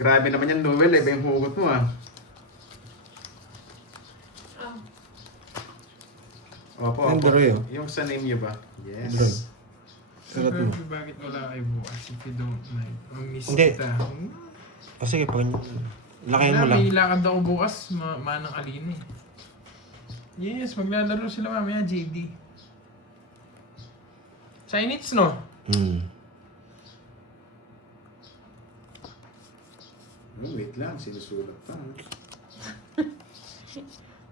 Grabe naman yan, Noel. Iba yung hugot mo ah. Opo, opo. Android. Yung sa name niyo ba? Android. Yes. Sulat mo. Bakit wala kayo bukas if you don't mind? Miss Hindi. kita. O sige, pag lakayin mo Wala, lang. may lakad ako bukas, manang alin eh. Yes, maglalaro sila mamaya, JD. Chinese, no? Oh, wait lang, sinusulat pa.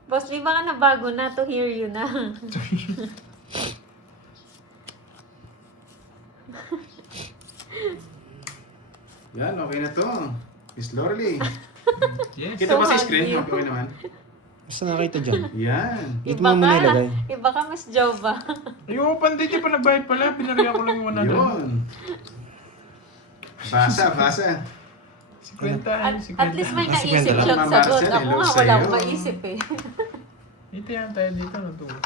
Boss, may mga nabago na to hear you na. Yan, okay na to. Miss Lorely. Yes. Kita ba sa So screen? hungry. Okay naman. Basta nakita dyan. Yan. Dito mo muna ilagay. Iba ka, Miss Jova. Ayoko, panday di pa nagbayad pala. Pinariya ko lang yung 100. Yun. Basa, basa. 50, At least may Ah, naisip 50 siyang lang. sagot. Marcel, Ako hello nga, sa'yo. wala akong maisip eh. Ito yan tayo dito, natuwa.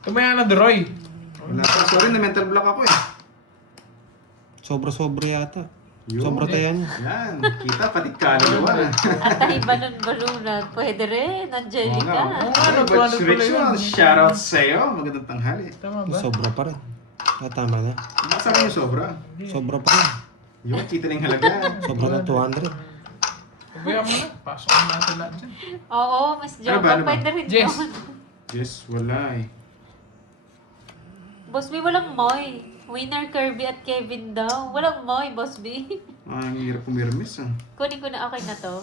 Tumaya na, Droy. Wala pa. Sorry, na mental block ako eh. Sobra-sobra yata. Yun. Sobra tayo yan. Yan. Kita, pati kaluluwa na. At tahiba ng balunan. Pwede rin, Angelica. Oo nga, no, Coach 200 pala Richmond, yun. shoutout sa'yo. Magandang tanghali. Tama ba? Sobra pa rin. Ah, tama na. Basta kayo sobra. Sobra pa rin. Yung kita na yung halaga. Sobra na 200. Pagbayan mo na. Pasok na natin lahat dyan. Oo, Miss Ano ba, Jova, ano ba? pwede rin Jess. yun. Yes, wala eh. Boss B, walang moy. Winner Kirby at Kevin daw. Walang moy, Boss B. Ang hirap pumirmis ah. Kunin ko na, okay na to.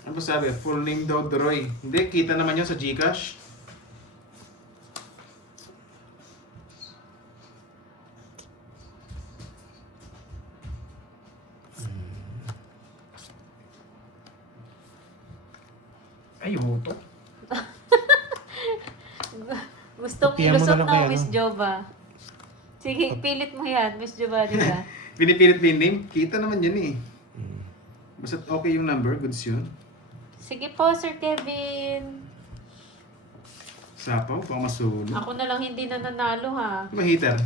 Ano ba sabi? Full name daw, Droy. Hindi, kita naman yun sa Gcash. Ay, auto. Gustong Kopya mo ilusot na lang na, kaya, Miss no? Jova. Sige, pilit mo yan, Miss Jova, di ba? Pinipilit mo yung name? Kita naman yun eh. Basta okay yung number, goods yun. Sige po, Sir Kevin. Sapaw, baka masulo. Ako na lang hindi na nanalo, ha? Ano ba hater?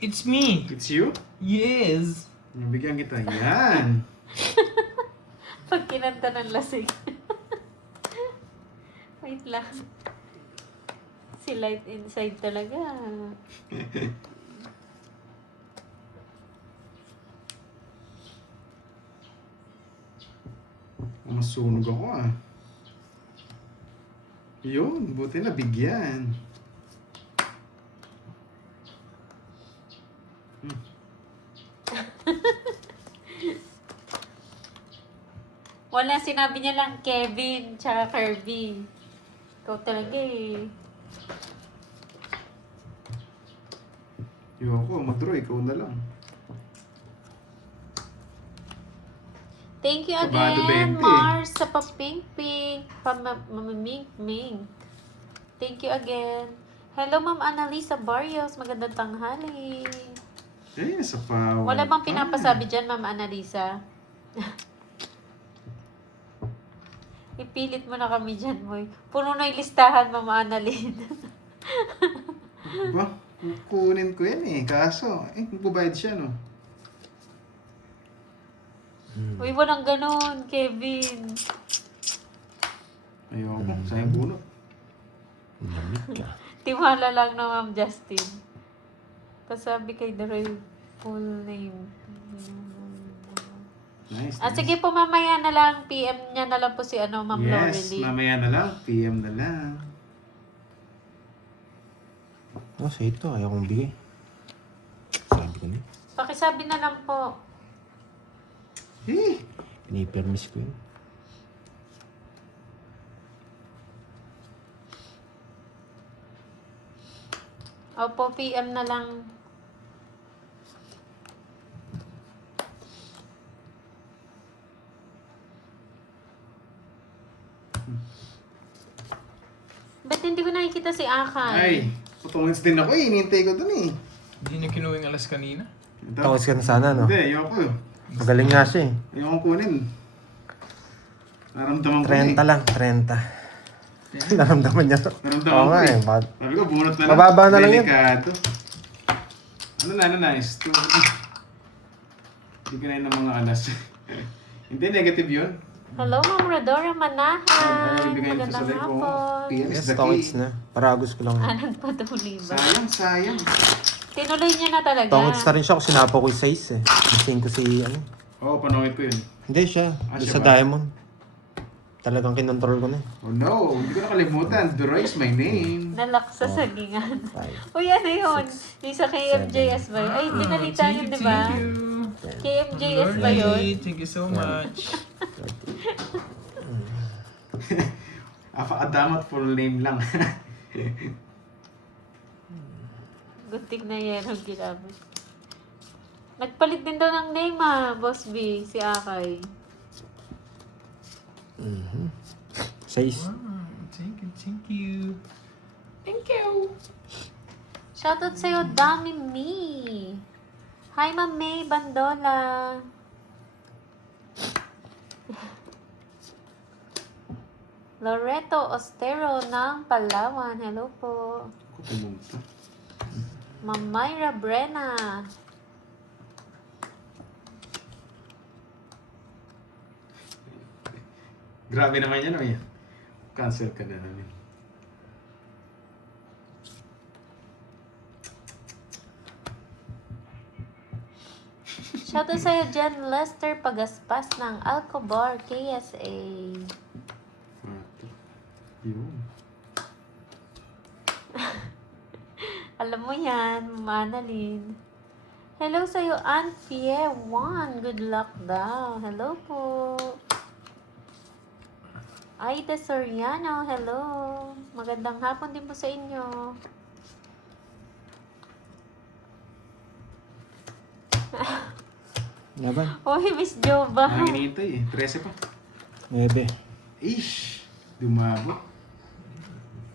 It's me. It's you? Yes. Bigyan kita. Yan! Pag kinanta ng lasing. Wait lang. Si Light Inside talaga. Masunog ako ah. Yun, buti na bigyan. Wala, sinabi niya lang Kevin, tsaka Kirby. Ikaw talaga eh. Yoko, mag-draw, ikaw na lang. Thank you Kabado again, 20. Mars, sa pa-pink-pink, pa-mamamink-mink. Thank you again. Hello, Ma'am Annalisa Barrios. Magandang tanghali. Eh, sa power. Wala bang pinapasabi dyan, Ma'am Annalisa? Ipilit mo na kami dyan, Moy. Puno na yung listahan, Ma'am Annalyn. Ba, kukunin ko yan eh. Kaso, magbabayad siya no. Uy, walang ganun, Kevin. Ayoko, sayang bunot. Lamig ka. Tiwala lang na Ma'am Justin. Tapos sabi kay Daray, full name. Nice. Ah, sige po, mamaya na lang. PM niya na lang po si Ma'am Yes, Lorely. mamaya na lang. PM na lang. Oh, sa ito. Ayaw kong bigay. Sabi ko na. Pakisabi na lang po. Eh, Pinipermis ko yun. Opo, PM na lang. Ba't hindi ko nakikita si Akay? ay, patungins din ako eh. Inintay ko dun eh. Hindi niya kinuwing alas kanina. Ito. Tawas ka na sana, no? Hindi, ayoko. Magaling nga siya eh. Ayoko kunin. Naramdaman ko na eh. 30 lang, 30. Naramdaman niya to. Naramdaman Oo ko nga eh. eh. Sabi ko, bunot na lang. Mababa na lang yun. Delikado. Ano na, nice. Hindi ka na ng mga alas. Hindi, negative yun. Hello, Ma'am Rodora Manahan. Bibigay nito sa Magandang live ko. hapon. PM is Yes, the tongits key. na. Paragos ko lang. Anong patuli ba? Sayang. Tinuloy niya na talaga. Tongits na rin siya kung sinapo ko yung size eh. Nasin ko si ano. Oo, panungit ko yun. Hindi siya. Ah, Doon siya sa ba? diamond. Talagang kinontrol ko na eh. Oh no, hindi ko nakalimutan. Duroy is my name. Nalak sa sagingan. 5. Uy, ano yun? Yung sa KMJS ba yun? Ay, binalita yun, di ba? Thank you. KMJS ba yun? Lordy, thank you so much. Afakadamat full name lang. Gunting na yan ang ginamit. Nagpalit din daw ng name Boss B, si Akay. 6. Wow, thank you, thank you. Thank you. Shoutout sa'yo, Dami Me. Hi, Ma'am May Bandola. Loreto Ostero ng Palawan. Hello po. Ako pumunta. Ma'am Myra Brena. Grabe naman yan, oh yan. Cancel ka na namin. Shoutout sa'yo, Jen Lester Pagaspas ng Alcobar, KSA. Yun. Alam mo yan, Manalyn. Hello sa'yo, Aunt Pierre 1. Good luck daw. Hello po. Aida Soriano, hello. Magandang hapon din po sa inyo. Laban. Uy, Miss Jova. Ang hinihintay eh. 13 pa. 9. Ish! Dumabo.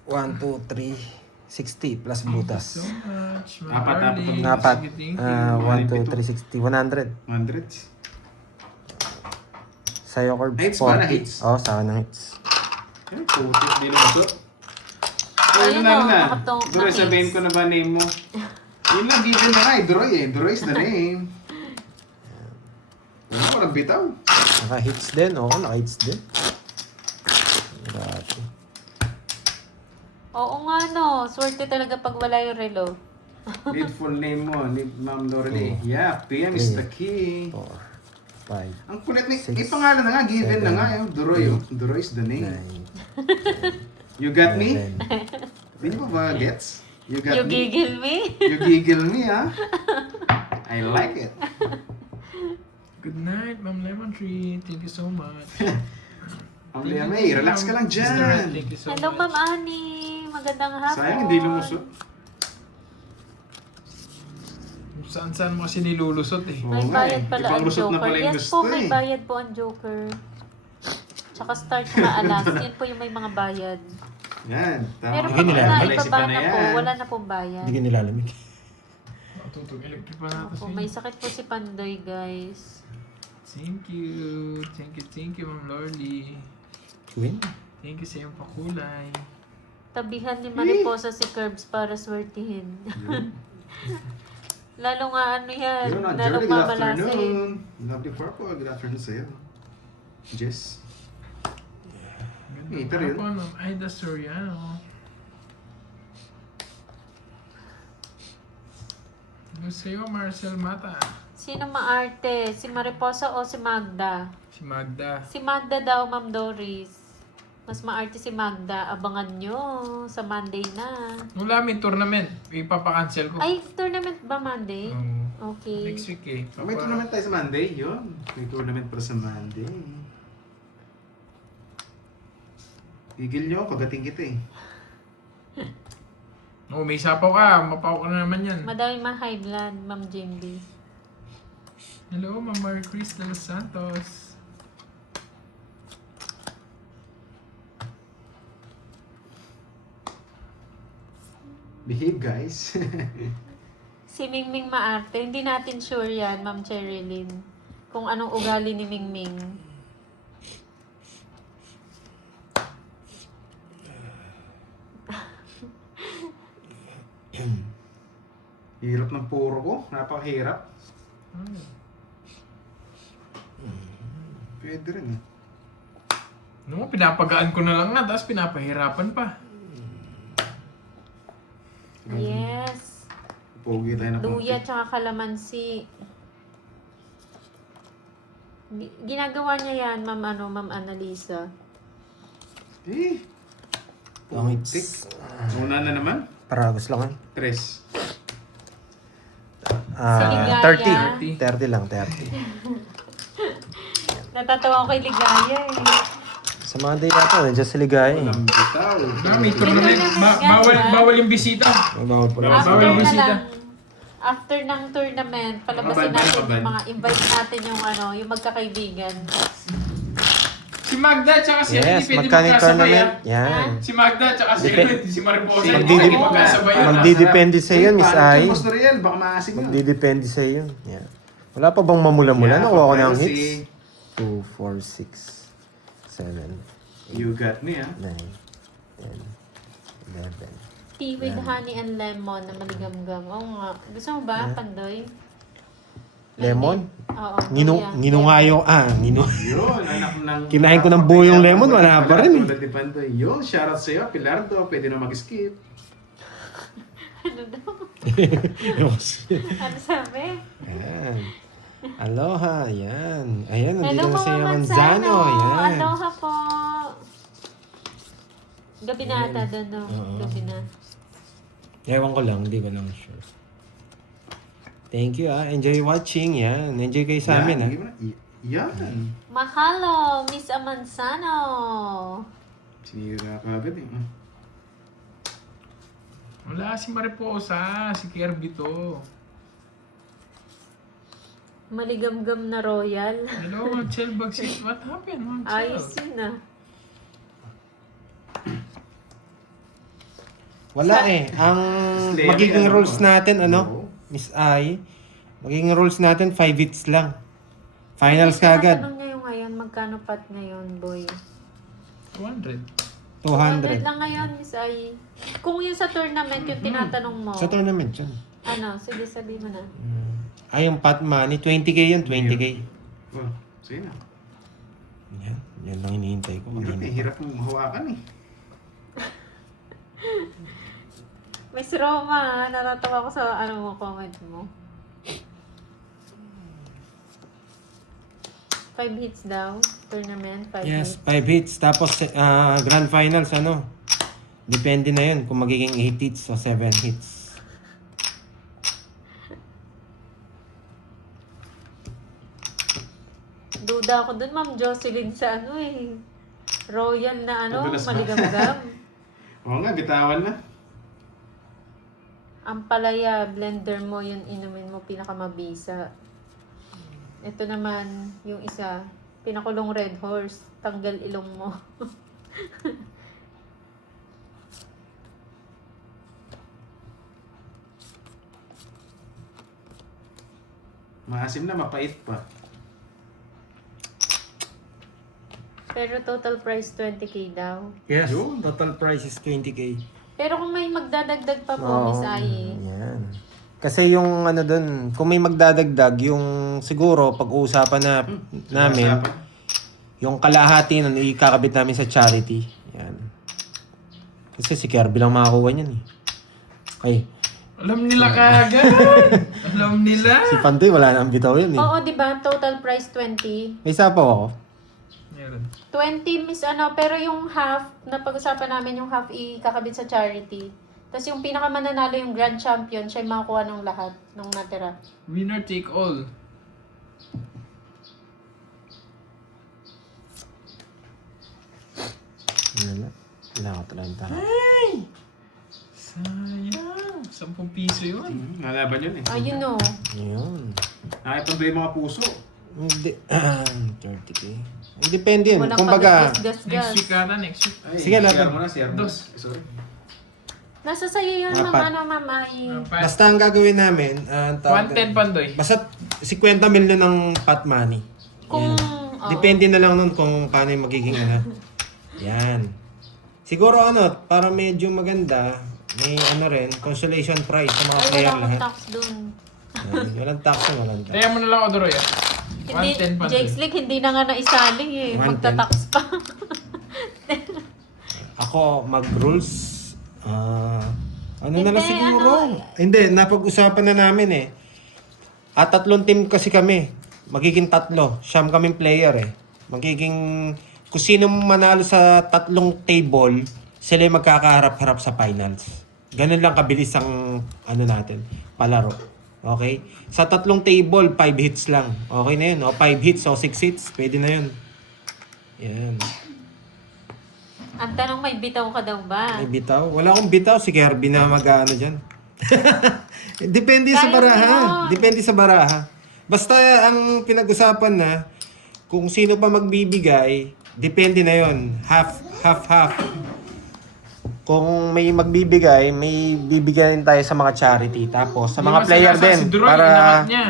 1, 2, 3. 60 plus butas. So much. Apat, Lordy. Apat. Thank you. 1, 2, 3, 60. 100. Hundreds. Sa'yo, Corb. Hits ba na 40. hits? Oo, sa akin ng hits. Ay, putik. Di lumusot. Ayun Ayun na o, na. nakatong Duroy, na sabihin hits. ko na ba name mo? Yun lang, given na nga eh. Duroy eh. Duroy is the name. Wala ko lang bitaw. Naka-hits din. Oo, naka-hits din. Grabe. Oo nga no, swerte talaga pag wala yung relo. Need full name mo. Need Ma'am Lorelei. Yeah, PM is the key. 4, 5, Ang kulit ni... Six, May pangalan na nga. Given na seven, nga. Duroy. Oh. Duroy is the 9, name. You got me? 11. Di mo ba gets? You got You me? giggle me? You giggle me, ha? I like it. Good night, Ma'am Lemon Tree. Thank you so much. Ang May, relax ka lang Mr. Red, dyan. thank you so Hello, much. Ma'am Annie. Magandang hapon. Sayang, hindi lumusot. Saan mo kasi nilulusot eh. Oo May nga bayad eh. pala Ibang ang lusot na Joker. pala yung Yes gusto po, may eh. bayad po ang Joker. Tsaka start na alas. Yan po yung may mga bayad. Yan. Pero Tama pag Hindi nila. na Naisip ibaba ko na po, yan. wala na pong bayad. Hindi ka nilalamig. Tutong electric pa natin Opo, siya. may sakit po si Pandoy, guys. Thank you. Thank you, Ma'am Lordy. Queen? Thank you sa iyong pakulay. Tabihan ni Mariposa si Curbs para swertihin. Lalo nga ano yan, Yun, lalo Jerry, good mamalasi. afternoon. Lovely Purple, good afternoon sa'yo. Jess. Ganda Ito rin. hapon, Ma'am Aida Soriano. Ano sa'yo, Marcel Mata? Sino maarte? Si Mariposa o si Magda? Si Magda. Si Magda daw, Ma'am Doris. Mas maarte si Magda. Abangan nyo sa Monday na. Wala may tournament. Ipapakancel ko. Ay, tournament ba Monday? Oo. Okay. Next week eh. May tournament tayo sa Monday, yun. May tournament para sa Monday. Igil nyo, kagating kita eh. Oo, may sapaw ka. Mapaw ka na naman yan. Madaming mga high blood, Ma'am Jimby. Hello, Ma'am Marie Chris de los Santos. Behave, guys. Si Mingming maarte. Hindi natin sure yan, Ma'am Cherilyn. Kung anong ugali ni Mingming. Hirap ng puro ko. Napakahirap. Pwede rin eh. No, pinapagaan ko na lang nga, tapos pinapahirapan pa. Yes. Pogi tayo na Luya konti. tsaka kalamansi. Ginagawa niya yan, Ma'am Annalisa. Eh. Ang Putik. hits. Una na naman. Paragos lang. 3. Ligaya. 30. 30 lang, 30. Natatawa ko kay Ligaya eh. Sa mga day natin, nandiyan sa ligaya eh. Walang bitaw. May tournament. Bawal yung bisita. May bawal po lang. Bawal After yung na bisita. lang, after ng tournament, palabasin Mabad, natin mabad. yung mga invite natin yung magkakaibigan. Si Magda tsaka si Yes, Ellie pwede magkano magkasabay. tournament? ah. Yan. Si Magda tsaka si Dep- Ellie, si Mariposa. Magdidip- Pwede magkasabay yun. Magdidepende sa iyo, Miss Ai. Boss Noriel, baka maasim yun. Magdidepende sa iyo. Yan. Wala pa bang mamula-mula? Yeah, Nakuha ko na ang si- hits. 2, 4, 6, 7, You got me, ah. 9, 10, 11. Tea with honey and lemon na maligamgam. Oo nga. Gusto mo ba, Pandoy? Lemon? Oo. Nginungayo. Nginu. Yun, anak ng... Kinain ko ng buo yung lemon, wala pa rin eh. Tulad ni Pandoy. Yun, shoutout sa'yo, Pilardo. Pwede na mag-skip. Ano daw? Ano sabi? Yan. Aloha, yan. Ayan, Hello nandito na si mga Manzano. Manzano! Yan. Aloha po! Gabi na ata doon, no? Oo. Gabi na. Ewan ko lang, di ko lang sure. Thank you Enjoy watching, yan. Enjoy kayo sa amin Yan. Mahalo, Miss Amanzano! Sinira ka agad eh. Wala si Mariposa, si Kirby to. Maligamgam na royal. Hello, Ma'am Chel Bagsit. What happened, Ma'am Chel? Ayos yun ah. Wala Ang Slayer, magiging ano rules ba? natin, Oo. Miss Ai, magiging rules natin 5 hits lang. Finals ka agad. Tinatanong niya yung ngayon, magkano pat ngayon, boy? 200. 200. lang ngayon, Miss Ai. Kung yung sa tournament yung tinatanong mo. Sa tournament yun. Ano, sige sabi mo na. Yung pot money, 20k yun, 20k. Oh, sige na. Yan lang hinihintay ko. Hirap kanina. eh. Hirap mong hawakan eh. Miss Roma, natatawa ko sa comment mo. 5 hits daw, tournament, 5 Yes, hits. 5 hits. Tapos grand finals, depende na yun kung magiging 8 hits o 7 hits. Duda ako dun, Ma'am Jocelyn, sa Royal na Padulas ba? maligamgam. Oo nga, bitawan na. Ang palaya, blender mo, yung inumin mo, pinakamabisa. Ito naman, yung isa, pinakulong red horse, tanggal ilong mo. Maasim na, mapait pa. Pero total price 20k daw. Yes, Yun. total price is 20k. Pero kung may magdadagdag pa po, Miss Ai, Yan. Kasi yung dun, kung may magdadagdag, yung siguro pag-uusapan na namin, Usapan. yung kalahati nun, ikakabit namin sa charity. Yan. Kasi si Kirby lang makakuha niyan eh. Okay. Alam nila kagad. Alam nila. Si Pantoy, wala na ang bitaw yun eh. oo, di ba? Total price 20. May isa pa ako. Meron. 20, Miss pero yung half, napag-usapan namin yung half ikakabit sa charity. Tapos yung pinakamananalo yung grand champion, siya yung makakuha ng lahat, nung natira. Winner take all. Wala ka 30. Sayang. 10 piso yun. Nalaban yun eh. Ayun o. Yun. Nakipando yung mga puso. Hindi. 30k. Depende yun. Walang Kumbaga, Next pag-gas-gas. week ata, next week. Ay, Sige, laban. share mo na, share mo. Dos. Sorry. Nasa sa'yo yun, Apat. Ma'am Ai. basta ang gagawin namin, 110 Pandoy. basta 50 million ng pot money. Kung, Yan. Depende na lang nun kung paano yung magiging Yan. Siguro para medyo maganda, may rin, consolation prize sa mga ay, player wala akong lahat. tax dun. Yan. Walang tax na, walang tax. Kaya mo na lang ako, Doroy. Hindi, 110 pa. Jake's League, hindi na nga naisali eh. 110. Magtatax pa. Ako, mag-rules. Ano na lang Hindi, siguro? ano, Hindi, napag-usapan na namin eh. At 3 team kasi kami. Magiging 3. Siyam kaming player eh. Magiging, kung sino manalo sa 3 table, sila yung magkakaharap-harap sa finals. Ganun lang kabilis ang ano natin, palaro. Okay? Sa 3 table, 5 hits lang. Okay na yun. O 5 hits o 6 hits, pwede na yun. Yan. Ang tanong, may bitaw ka daw ba? May bitaw? Wala akong bitaw. Si Kirby na mag-ano dyan. Depende sa Kaya baraha. yun. Depende sa baraha. Basta ang pinag-usapan na, kung sino pa magbibigay, depende na yon. Half. Kung may magbibigay, may bibigyan tayo sa mga charity. Tapos sa Hindi mga player masagasa din. Si Duroy, Para inangat niya.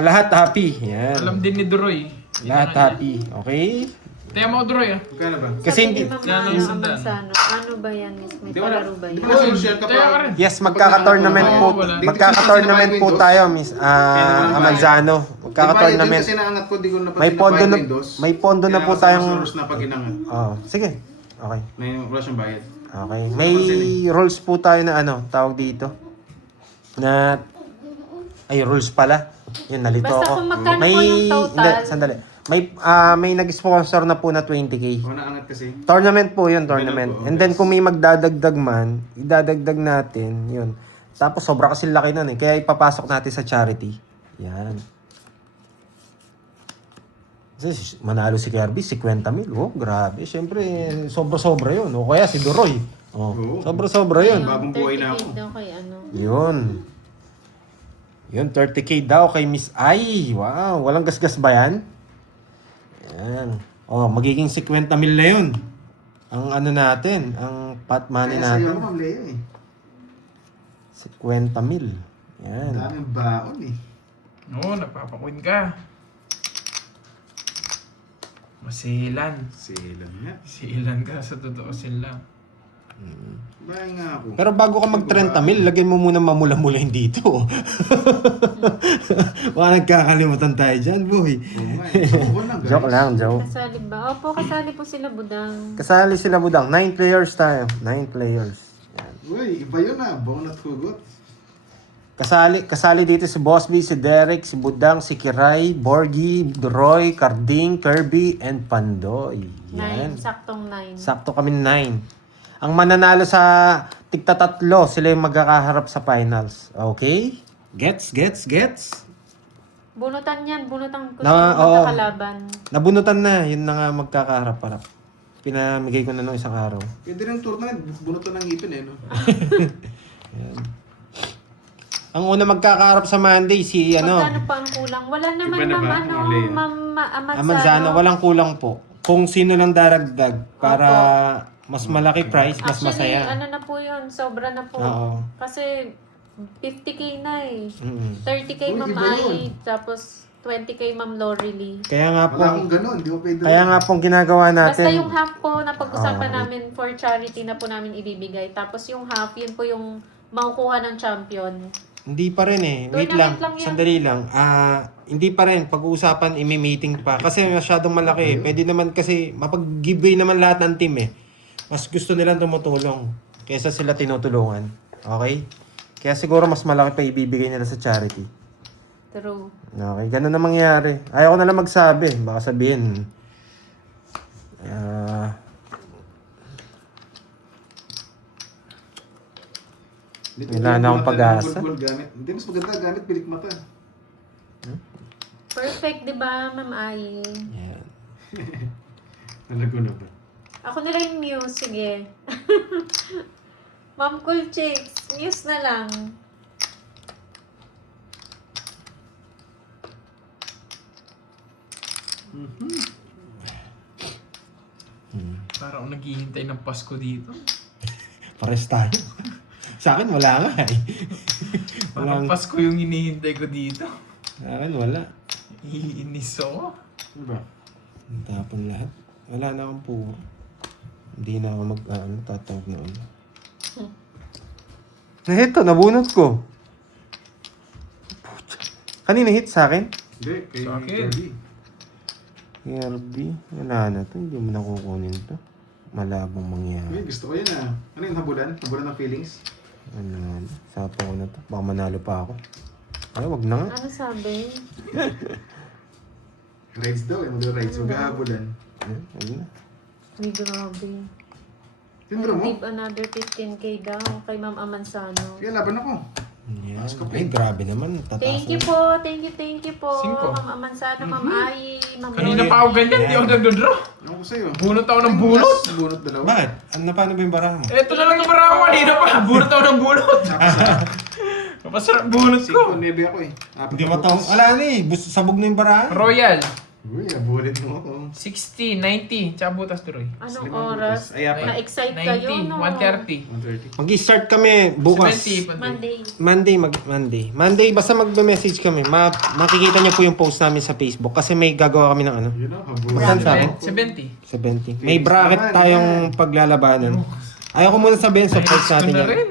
lahat happy. Yan. Alam din ni Duroy. Lahat happy. Okay? Tayo mo, Duroy ah. Magkano ba? Kasi Sabi hindi... ni Mama Yan ang Aya sandaan. Amansano, ano ba yan, Miss? May Di wala. palaro ba Di yan? ba nasa social ka Tayo ka pa? rin. Yes, magkaka-tournament po. Wala. Magkaka-tournament po tayo, Miss Amanzano. Magkaka-tournament. Kasi naangat ko, di ko napansin May pondo na Windows. may pondo na Kaya po nasa tayong source na pag inangat. Oh, sige. Okay. May wala siyang bayad. Okay. May rules po tayo na ano, tawag dito. Na ay rules pala. Yun, nalito Basta ako. kung magkano po yung total. Hindi, sandali. May nag-sponsor na po na 20k. O naangat kasi. Tournament po yun, tournament. Ganun po, And then kung may magdadagdag man, idadagdag natin, yun. Tapos sobra kasi laki nun eh. Kaya ipapasok natin sa charity. Yan. Kasi manalo si Kirby, 50 mil. Oh, grabe. Siyempre, sobra-sobra yun. O kaya si Duroy. Oh, Oo. sobra-sobra yun. Bagong buhay na ako. 30K daw kay ano. Yun. Yun, 30k daw kay Miss Ai. Wow, walang gasgas ba yan? Yan. Oh, magiging 50 mil na yun. Ang ano natin, ang pot money Kaya sa'yo ako, natin. Ma'am Leo eh. 50 mil. Yan. Daming baon eh. Oo, nagpapakwin ka. Masilan. Silang nga. Silan ka sa totoo sila. Bahay nga ako. Pero bago ka mag 30 mil, lagyan mo muna mamula-mulahin dito. Baka nagkakalimutan tayo dyan, boy. Oo nga eh. Ako lang guys. Joke lang, joke. Kasali ba? Opo, kasali po sila Budang. Kasali sila budang. 9 players tayo. 9 players. Yan. Uy, iba yun ah. Baon at hugot. Kasali dito si Boss B, si Derek, si Budang, si Kiray, Borgie, Roy, Carding, Kirby, and Pandoy. 9, Yan. saktong 9. Sakto kami 9. Ang mananalo sa tigta-3, sila yung magkakaharap sa finals. Okay? Gets? Bunutan yan, bunutan ko Na- sa oo. magkakalaban. Nabunutan na. Yun na nga magkakaharap-harap. Pinamigay ko na nung isang araw. Pwede rin tournament. Bunutan ng ngipin eh, no? Ang una magkakaharap sa Monday, si ano, Magkano pa ang kulang? Wala naman, Iba na ma'am, ba? ano, Mali. ma'am Amanzano, Amansano. walang kulang po. Kung sino lang daragdag para mas malaki price, mas Actually, masaya. ano na po yun, sobra na po. Oo. Kasi 50k na eh. Mm. 30k Uy, Ma'am iba yun. Ai, tapos 20k Ma'am Lorely. Kaya nga po, Wala akong ganun. Di ko pwede. kaya nga pong ginagawa Basta natin. yung half po na pag-usapan Oo. namin for charity na po namin ibibigay. Tapos yung half, yun po yung makukuha ng champion. Hindi pa rin eh. Wait lang. Tournament lang yan. Sandali lang. Hindi pa rin. Pag-uusapan, imi-meeting pa. Kasi masyadong malaki eh. Pwede naman kasi, mapag-giveaway naman lahat ng team eh. Mas gusto nilang tumutulong kaysa sila tinutulungan. Okay? Kaya siguro mas malaki pa ibibigay nila sa charity. True. Okay, ganun na mangyari. Ayaw ko na lang magsabi. Baka sabihin. Wala na akong pag-asa. Hindi, mas maganda gamit pilik mata. Perfect, di ba, Ma'am Ai? Yan. Nalago na ba? Ako na lang yung news, sige. Ma'am Cool Chicks, news na lang. Parang ako naghihintay ng Pasko dito. Pares tayo. Sa akin, wala nga eh. Parang Pasko yung hinihintay ko dito. Sa akin, wala. Iinis ako. Ano ba? Ang tapon lahat. Wala na akong puwa. Hindi na ako tatawag na ano. Ito, nabunot ko. Kanina hit sa akin? Hindi, kay Sa akin. Kirby. Kirby, wala na to. Hindi mo nakukunin to. Malabong Uy, mangyari. gusto ko yun ah. Ano yung habulan? Habulan ng feelings? Ano, sapo ko na to. Baka manalo pa ako. Ay, wag na nga. Ano sabi? Rides daw eh, mag-rides. Mag-habulan. Ayun, ayun na. Ay, grabe. Tindro mo? Give another 15K daw kay Ma'am Amansano. Sige, laban ako. Yan. Mas kape. Ay, grabe naman. Tataas Thank you na. po, thank you po. 5. Ma'am Amansano, Ma'am Ai, Ma'am Kanina Roy. pa ako ganyan, di ako nagdodraw. Ano ko sa'yo? Bunot ako ng bunot. Bunot dalawa. Bakit? Ano, paano ba yung baraha mo? Ito na lang yung marama kanina pa. Bunot ako ng bunot. Kapasarap bunot ko. 5-9 ako eh. Apat Hindi na mo butas. Wala na eh. Sabog na yung baraha. Royal. Uy, abulit mo ako. 60, 90. Tsaka butas tuloy. Anong Limang oras? butas. Ay, apat. Na-excite kayo, 90, no? 130. 130. Mag-start kami bukas. 70, Monday. Monday, basta magbe-message kami. Makikita niyo po yung post namin sa Facebook kasi may gagawa kami ng ano, Yun o, habulan. Magkano sa akin? 70. 70. May bracket naman, tayong paglalabanan. Ayaw ko muna sabihin sa price natin na yan. rin.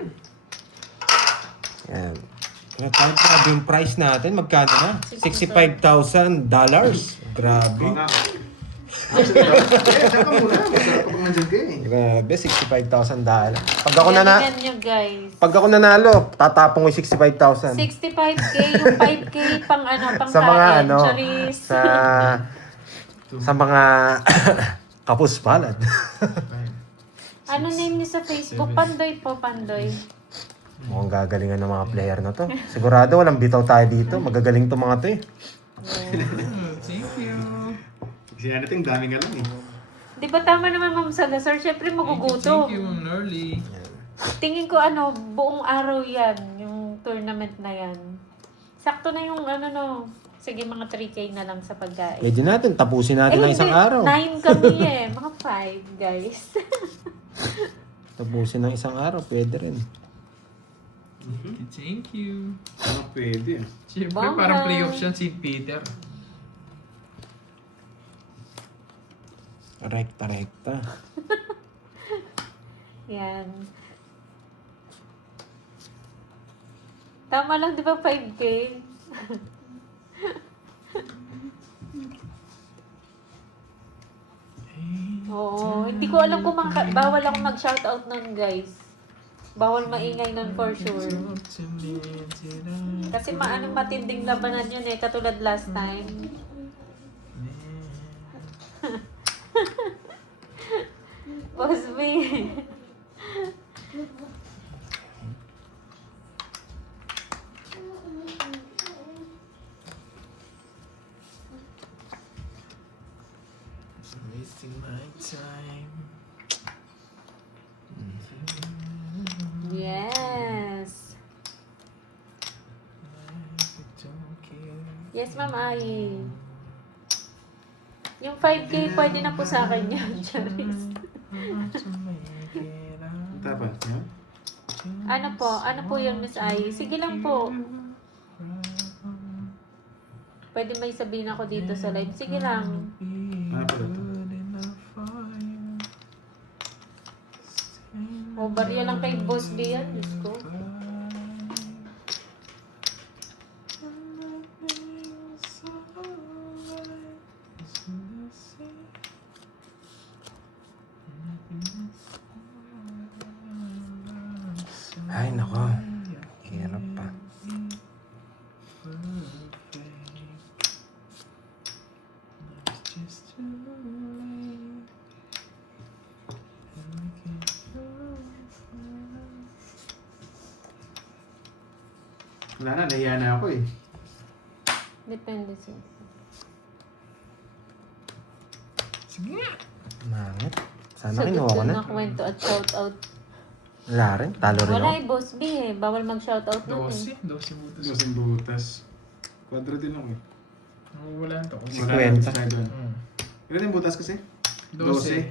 Yan. Kaya tayo grabe yung price natin. Magkano na? $65,000. Grabe. Oo nga. Absent daw. Eh, saan ka muna? Masarap ka pang nandyan ka eh. Grabe, $65,000. Galingan nyo, guys. Pag ako nanalo, tatapong ko yung 65,000. 65K, yung 5K pang ano, pang Sa mga kain. ano, Charis. sa mga kapuspalad. Ano name niyo sa Facebook? Pandoy po, Pandoy. Mukhang gagalingan ng mga player na to. Sigurado walang bitaw tayo dito. Magagaling to mga to eh. Thank you. Kasi ano ito, yung daming alam eh. Di ba tama naman, Ma'am Salazar? Siyempre magugutom. Thank you, Norly. Tingin ko ano, buong araw yan, yung tournament na yan. Sakto na yung ano no. Sige, mga 3K na lang sa pagkain. Pwede natin, tapusin natin ng isang araw. 9 kami eh. Mga 5, guys. Tapusin ng isang araw, pwede rin. Thank you. Ano pwede eh. Siyempre, Bongga. parang playoff siya si Peter. Rekta. Yan. Tama lang, di ba 5K? Oo, hindi ko alam kung bawal ako mag-shoutout nun, guys. Bawal maingay nun for sure. Kasi matinding labanan yun eh, katulad last time. Boss B. Wasting my time. Yes. Don't care. Yes, Ma'am Ai. Yung 5K, pwede na po sa akin yun, Charis. To make it out. Tapan. Yan. Ano po yun, Miss Ai? Sige lang po. Pwede may sabihin ako dito sa live. Sige lang. Ano pala ito? O, barya lang kay Boss D yan. Diyos ko. Ay, nako. Hirap pa. Wala na, nahiya na ako eh. Depende siya. Sige nga. Mangit. Sana Sagot kinuha ko doon na. na kwento at shoutout. Wala rin. Talo rin Wala ako. eh, Boss B eh. Bawal mag-shoutout nun eh. 12 butas. Dosing butas. Kwadro din ako eh. Wala na to. Wala 50. na subscriber. Mm. Ilan yung butas kasi? 12.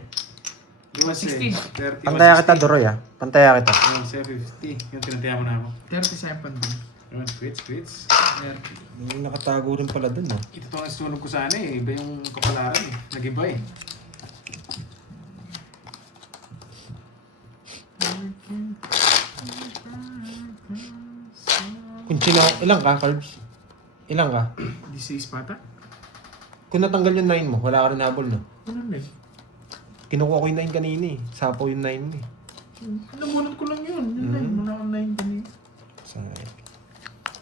16. 30. Pantaya kita, Doroy ah. Pantaya kita. Yung 50. Yung tinataya mo na ako. 37 pa din. Yung quits. May nakatago rin pala dun, no? Ito itong nasunog ko sana eh. Iba yung kapalaran eh. Nag-iba eh. Kung ilang ka, Carbs? Ilang ka? 16 pata? Kung natanggal yung 9 mo, wala ka rin habol, no? Ano na eh? Kinukuha ko yung 9 kanina eh. Sapo yung 9 mo eh. Nabunot ko lang yun. Yun na yun. Wala akong 9 kanina. Sayang.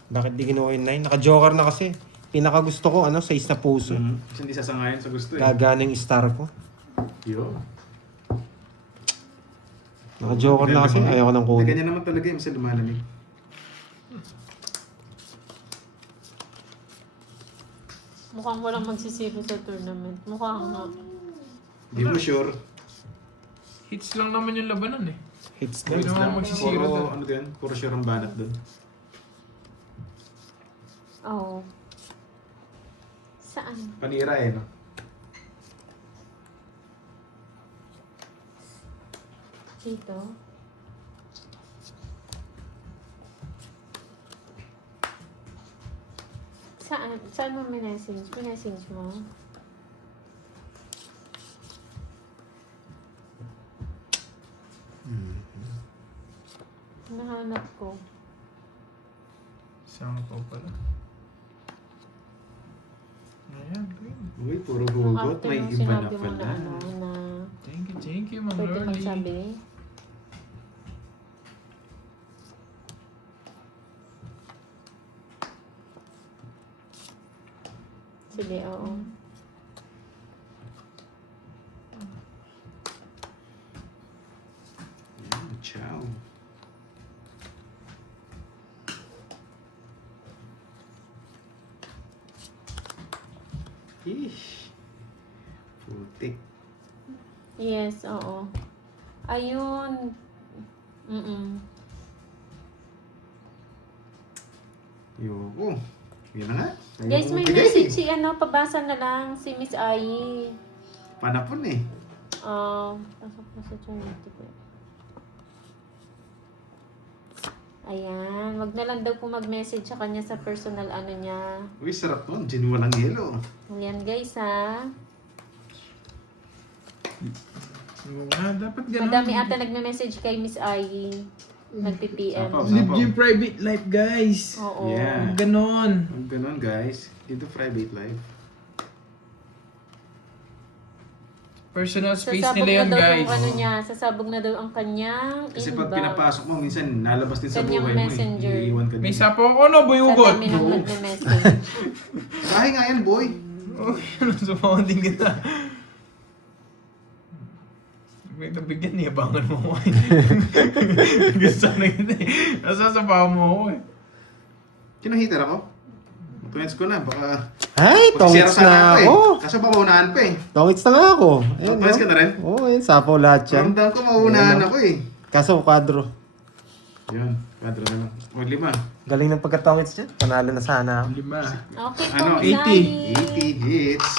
Bakit di kinuha yung 9? Naka-joker na kasi. Pinaka gusto ko, 6 na puso. Kasi hindi sasangayon sa gusto eh. Gagana yung star ko. Yo. Naka-joker na kasi, ayaw ko ng Hindi, kunin. ganyan naman talaga yung kasi lumalamig. Mukhang walang magsisiro sa tournament. Mukhang nga. Hindi mo sure. Hits lang naman yung labanan eh. Hits Hindi na. naman magsisiro Puro, doon. ano din, puro sure ang banat doon. Oo. Saan? Panira eh, no? Dito? Saan? Saan mo minessage? Minessage mo? Nahanap ko. Saan pa pala? Ayan, green. Uy, puro Nung hugot. after May nung iba na sinabi mo pala. na Thank you, Ma'am pwede kang Lordy. sabi. Sige, oo. Ciao. Ish. Putik. Yes, oo. Ayun. Yoko. Yun na nga. Ayaw Guys, mong may bigay. message si pabasa na lang si Miss Ai. Panapon eh. Pasok na sa charity ko. Ayan, wag na lang daw po mag-message sa kanya sa personal niya. Uy, sarap nun. Gin walang yelo. Ayan guys ha. Oo nga, dapat ganun. Madami ata nagme-message kay Miss Ai. Nagpi-PM. Sapaw. Live your private life, guys. Oo. Yeah. Huwag ganon. Ang ganun guys. Dito private life. Personal space Sasabog nila na yan, daw guys. yung niya. Sasabog na daw ang kanyang Kasi pag inbox. pinapasok mo, minsan nalabas din sa Kanyang buhay mo messenger. eh. Iiwan ka May din. sapo ako, no? Sa Buyugot. dami nang nagme-message. Bahay nga yan, boy. Oh, sumawanding kita. May nabigyan niya, bangan mo ako eh. Gusto na kita eh. Nasasapaw mo ako eh. Kinahiter ako. Twins ko na, baka... Ay, Magsisira tongits sana na eh. ako. Kaso ba maunahan pa eh. Tongits na nga ako. Ayun, Twins ka na rin? Oo, ayun, sapo lahat yan. Ramdam ko maunahan ako eh. Kaso kwadro. Yun, kadro na lang. O, 5. Galing ng pagka-tongits dyan. Panalo na sana ako. 5. Okay po, Ano, Miss 80. Ai. 80 hits.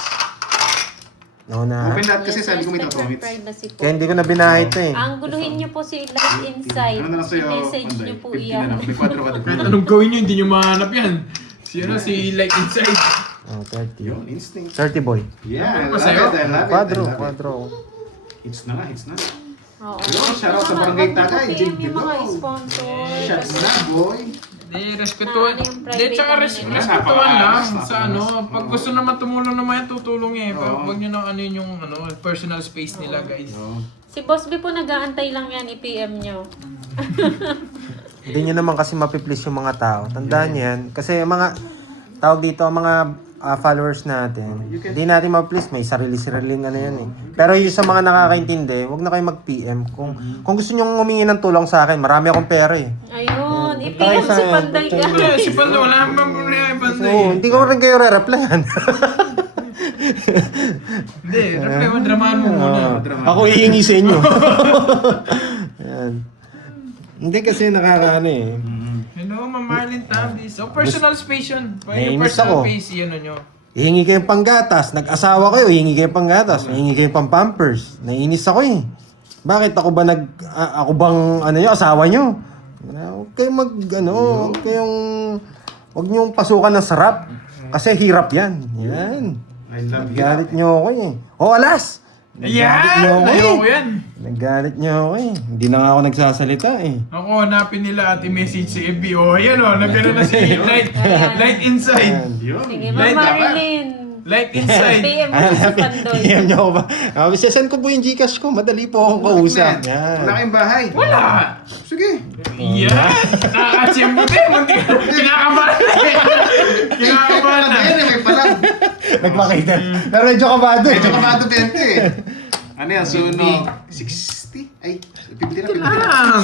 Oo na. Open lahat kasi Yes, sabi ko may respect and tongits. privacy po. Kaya hindi ko na binahit eh. Ang guluhin niyo po si Live Inside. Ano na lang sa'yo? I-message Panday? niyo po 50 na iyan. lang. May 4 ka din. Kahit anong gawin nyo, hindi nyo mahanap yan. Si Like Inside. Oh, 30. Yun, instinct. 30 boy. Yeah, I Ano pa love sa'yo? it, I love it, I Quadro, love it. quadro. Hits na nga, hits na. Oo. Yun, shoutout sa Barangay Tagay, Jim Yung mga Bilog. sponsor. Shots na, boy. Hindi, respetuhan. Na ano yung Hindi, private tsaka ano nila? respetuhan lang Napaka- sa ano. Pag gusto naman tumulong naman yan, tutulong eh. Oo. Huwag nyo na ano yung personal space nila, guys. Yo. Si Boss B po nag-aantay lang yan, i-PM nyo. Hindi nyo naman kasi mapiplease yung mga tao. Tandaan yan. Kasi yung mga tawag dito, ang mga followers natin, hindi natin ma-please. May sarili-sariling ano yan eh. Pero yung sa mga nakakaintindi, huwag na kayo mag-PM. Kung gusto nyo humingi ng tulong sa akin, marami akong pera eh. Ayun, i-PM si Panday Eh, guys. si Pando, wala naman problema yung Pando So, eh. hindi ko rin kayo re-replyan. Hindi, reply mo, dramahan mo muna. Ako hihingi sa inyo. Yan. Hindi kasi nakakaano eh. Hello, Ma'am Marlene Tabis. So, personal space yun. Yung Naiinis personal ako. space, yun nyo. Hihingi kayo panggatas. Nag-asawa kayo, hihingi kayo panggatas. Hihingi kayo pang pampers. Naiinis ako eh. Bakit ako ba ako bang asawa nyo? Huwag kayong huwag niyong pasukan ng sarap. Kasi hirap yan. Yan. I love you. Galit nyo ako eh. Oh, alas! Nagalit niyo ako Ayoko eh. yan. Nagalit niyo ako eh. Hindi na nga ako nagsasalita eh. Ako, hanapin nila at i-message si FB. O, ayan o, nagkaroon na si Light Inside. Yun. Sige, Light Ma'am dapat. Marilyn. Light Inside. PM mo si Pandoy. PM niyo ako ba? Sasend ko po yung Gcash ko. Madali po akong kausap. Wala Yan. kayong bahay. Wala. Sige. Yan. Nakakachim ko din. Kinakabahan na eh. Kinakabahan na. Ayan, may palang. Nagpakita. Pero medyo kabado eh. Medyo kamado 20 eh. Ano yan? Sunog 60? Ay, 50 na, 50 na. Ah,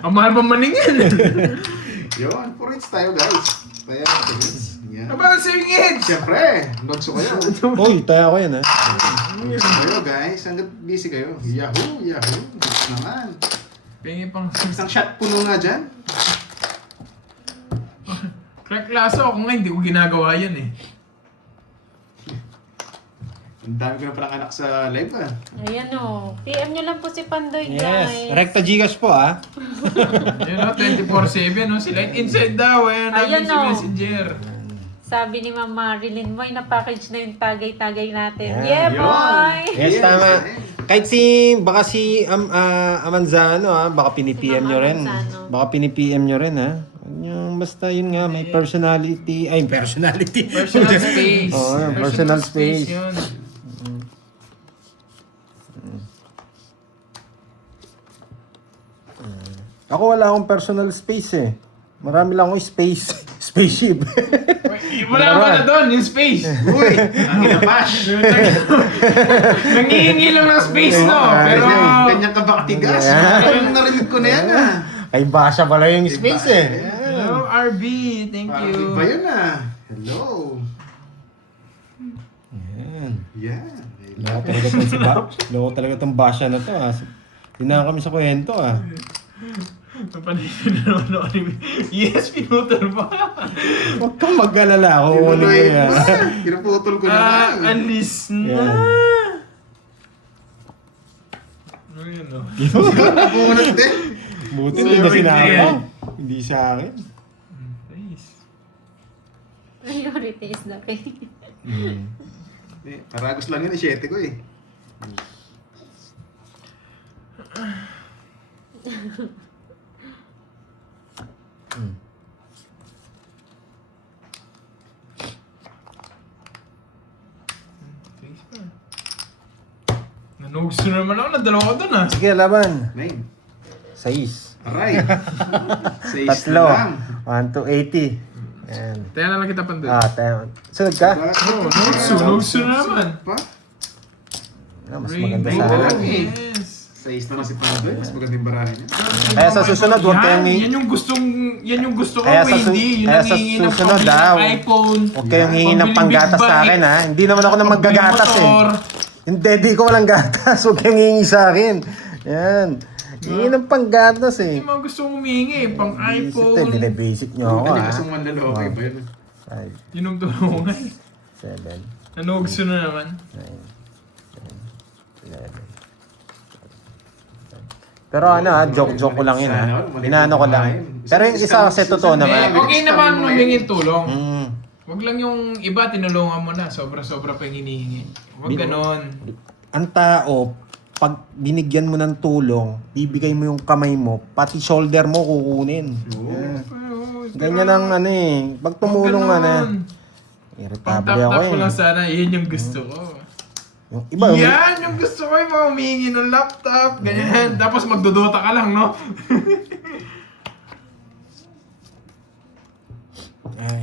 ang mahal pa maningin. Yun, 4 hits tayo guys. Kaya, 4 hits. Yan. Aba, 7 hits. Siyempre, nogso kayo. Uy, tayo ko yan ha. Nogso kayo guys. Hanggat busy kayo. Yahoo, yahoo. Nogso naman. Pengi pang Isang shot puno nga dyan. crack laso. Ako nga, hindi ko ginagawa yan eh. Ang dami ko na palang anak sa live ah. Ayan o. PM nyo lang po si Pandoy, Yes. guys. Recta Gcash po ha. Yan o, 24/7 o. Si Light Inside daw. Ayan Ayan, namin si o. Messenger. Sabi ni Ma'am Marilyn, boy, na-package na yung tagay-tagay natin. Yan. Yeah, Yun. boy! Yes, tama. Kahit baka si Amanzano ha, baka pinipm Si Ma'am nyo rin. Amanzano. Baka pinipm nyo rin ha. Yung, basta yun nga, may personality. Ay, personality. Personal space. Oo, personal space. Yun. Ako wala akong personal space eh. Marami lang akong space. Spaceship. Wala ba na doon, yung space? Uy, ang inabash. Nangihingi lang ng space, no? Pero... Ganyan ka ba katigas? Ayan. Parang narinig ko na yan ah. Ay, basya pala yung space eh. Hello, RB. Thank Parang you. iba yun ah. Hello. Yan. Yan. Loko talaga itong basya na to ah. Hindi na kami sa kwento ah. Napansin na naman ako ni... Yes, pinutol pa. Huwag kang mag-alala. Kukunin ko yan. Pinaputol ko na Ah, nga. alis na. Yan. Ayun, no? Napunod din. Buti hindi na sinabi ko. Hindi sa akin. Nice. Priority is the pay. Paragos lang yun, 7 ko eh. Nanugs na naman ako. Nadalawa ko dun, ah. Sige, laban. 9. 6. Aray. 6 na Tatlo. lang. 1 to 80. Yan. Taya na lang kita pandun. Tayo. Sunod ka? Oh, nugs na naman. Pa? Mas maganda Ring, sa ring. akin. Yes. 6 na lang si Pandoy. Mas maganda yung barahin niya. Kaya sa susunod, huwag kayong yan yung gusto ko, Kaya sa Wendy. Yung kaya sa nangihingi ng susunod pambili daw, ng iPhone. huwag kayong hihingi ng Pambili panggatas big sa bike, akin ha. Hindi naman ako na pambili maggagatas eh. motor. Hindi, di ko walang gatas. Huwag kayong hihingi sa akin. Yan. Hihingi ng panggatas eh. Yung mga gusto kong humingi, pang Basic iPhone. to, binibasic nyo ako Kanya ha. kasong manlalaki ba yun? 5, Yun ang tulungan. 7, Nanugs na naman. 9, 10, 11. Pero ano ha, joke ko lang yun ha. Inaano ko lang. Pero yung isa kasi totoo naman. Okay naman humingi tulong. Mm. Huwag lang yung iba, tinulungan mo na. Sobra-sobra pa yung hinihingi. Huwag ganon. Ang tao, pag binigyan mo ng tulong, bibigay mo yung kamay mo, pati shoulder mo kukunin. Ganyan ang ano eh. Pag tumulong ka na, irritable ako Pag-tap-tap ko lang eh. sana, yun yung gusto ko. Yung iba, Yan yung gusto ko, yung mga humingi ng laptop, ganyan. Tapos magdodota ka lang, no? ay,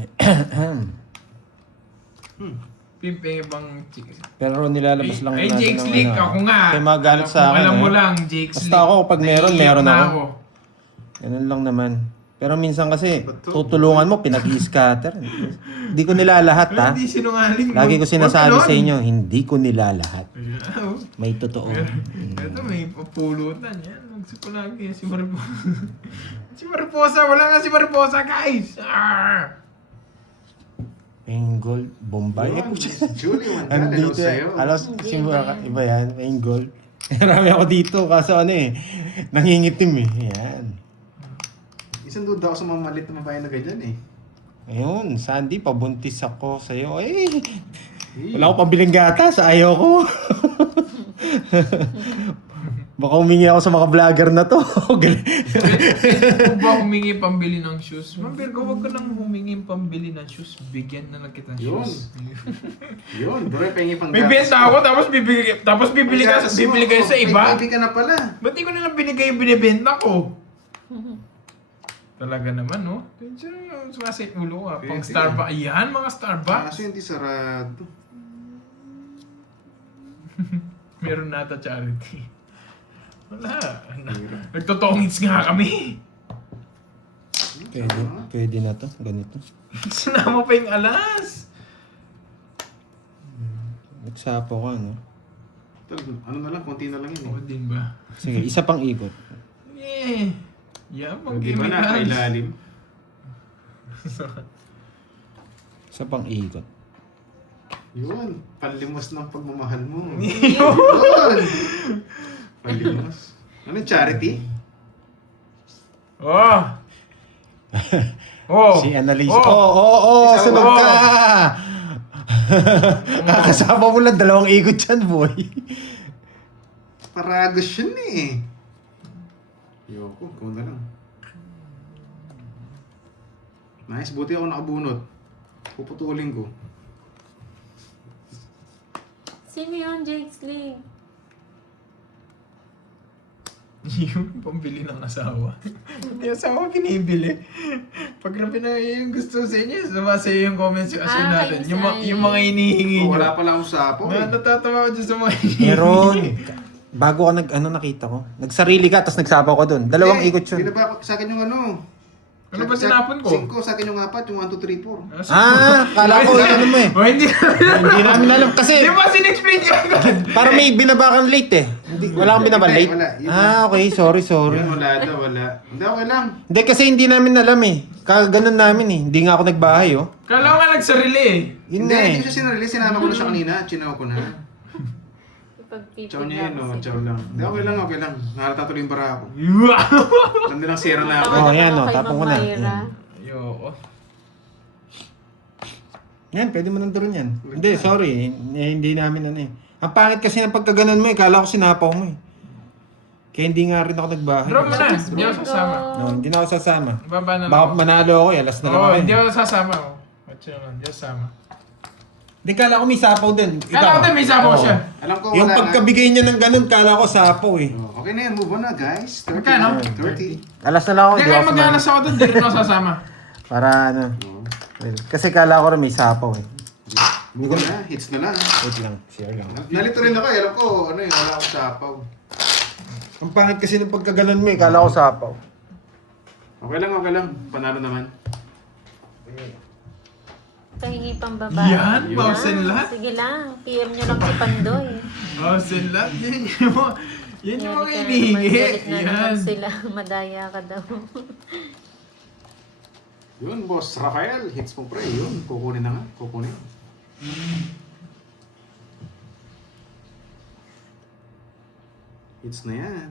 Pimping ibang chicks. pero nilalabas lang Ay, natin Jake ng Slick, ano. ako nga. Kaya magalit sa akin. Alam mo eh. lang, Jake Slick. Basta ako, pag meron, Naiiyak meron na ako. Ganun lang naman. Pero minsan kasi, tutulungan mo, pinag-i-scatter. Hindi ko nilalahat ha. Hindi sinungaling. Lagi ko sinasabi Huwag sa inyo, hindi ko nilalahat. ganon. May totoo. Ito may papulutan yan. Nagsipo lagi si Mariposa. Si Mariposa, wala nga si Mariposa, guys! Arr! Paying gold, Bombay. Julie, wanda. Hello Andito, sa'yo. alas, iba yan, paying gold. Marami ako dito, kaso ano eh, nangingitim eh. Yan. Isang duda ako sa mga malit na mabayan na ganyan eh. Ayun, Sandy, pabuntis ako sa'yo. Eh, wala akong pambiling gatas, ayaw ko. Baka humingi ako sa mga vlogger na to. Kung ba humingi pambili ng shoes? Ma'am Virgo, huwag ka nang humingi pambili ng shoes. Bigyan na lang kita ng Yun. shoes. Yun, bro, pengi pang May benta ako, tapos bibili ka sa iba. May ka na pala. Ba't di ko nalang binigay yung binibenta ko? Talaga naman, no? Sino yung sumasay ulo ka? Pang Pwede. Starbucks. Ayan, mga Starbucks. Kaso hindi sarado. Meron nata charity. Wala. Nagtotongits nga kami. Pwede na to, ganito. Sinama pa yung alas. Nagsapo ka, no? Ano na lang, konti na lang yun Oo eh. din ba? Sige, isa pang ikot. Yeah. Yeah, pang Hindi ba nakailalim? Isa pang ikot. Yun, panlimos ng pagmamahal mo. Yun. Yun! Panlimos. Ano yung charity? Oh! Oh! Si Annalise. Oh! Sunog oh. ka! Kakasama mo lang 2 ikot yan, boy. Paragos yun eh. Yoko, ikaw na lang. Nice, buti ako nakabunot. Puputulin ko. Sino yun, Jake Sling? Yung pambili ng asawa. Hindi asawa binibili. Pag rabi na yung gusto sa inyo, sumasa yung comments yung asin natin. kayo Yung mga hinihingi Oh, nyo. wala pala akong sapo eh. Natatawa ko dyan sa mga hinihingi. Meron. Bago ka nakita ko. Nagsarili ka, tapos nagsapaw ka dun. 2 ikot yun. Binaba sa akin yung ano. Ano ba sinapon ko? 5, sa akin yung 4, yung 1, 2, 3, 4. Kala ko ano mo eh. Oh, hindi. Hindi namin alam kasi Di ba sinexplain ka agad? para may binaba kang late eh. Wala kang binaba late? Wala, yun Okay. Sorry. Yun, wala daw, wala. Hindi, okay lang. Hindi kasi hindi namin alam eh. Kaganon namin eh. Hindi nga ako nagbahay oh. Kala ko nga nagsarili eh. Yun Hindi, na eh. hindi siya sinarili. Sinama ko na siya kanina. Chinaw ko na. Ipagpipig Chow niya yun, ako no? sa'yo. Chow lang. Hindi, okay lang, okay lang. Nakalata tuloy yung bara ako. Alam nilang sira na ako. Tawa naman yan, ako oh, kay tapon ko Ma'am na. Myra. Yan. Ayoko. Yan, pwede mo nang duron yan. Hindi, sorry. Hindi namin ano eh. Ang pangit kasi ng pagkaganon mo eh. Kala ko sinapaw mo eh. Kaya hindi nga rin ako nagbahay. Drop mo na. Hindi ako sasama. No, hindi na ako sasama. Baba na lang. Baka manalo ako eh. Alas na lang Oo, ako hindi eh. ako sasama. Oh. Watch naman, hindi ako sasama. Hindi, kala ko may sapaw din. Kala ko din may sapaw siya. Alam ko, Yung wala pagkabigay niya ng ganun, kala ko sapaw eh. na. Okay na yan, move on na guys. 30. Magkano? 30. Alas na lang ako. Hindi Hindi kayo ako mag-alas sumama. ako doon, hindi rin ako sasama. Para ano. Well, kasi kala ko rin may sapaw eh. Move on na, hits na lang. Wait lang. Share lang. Nalito rin ako, alam ko, ano yun, wala akong sapaw. Ang pangit kasi ng pagkaganon mo eh. Kala ko sapaw. Okay lang. Panalo naman. Pahingi pang babae. Yan, Pausen lahat. Sige lang, PM nyo lang si Pandoy. Pausen lahat. Yan yung mga Galit na hinihingi. naman, galit na naman Yan. sila. Madaya ka daw. Yun, boss Rafael, hits mo pre. Yun, kukunin na nga. Kukunin. Hits na yan.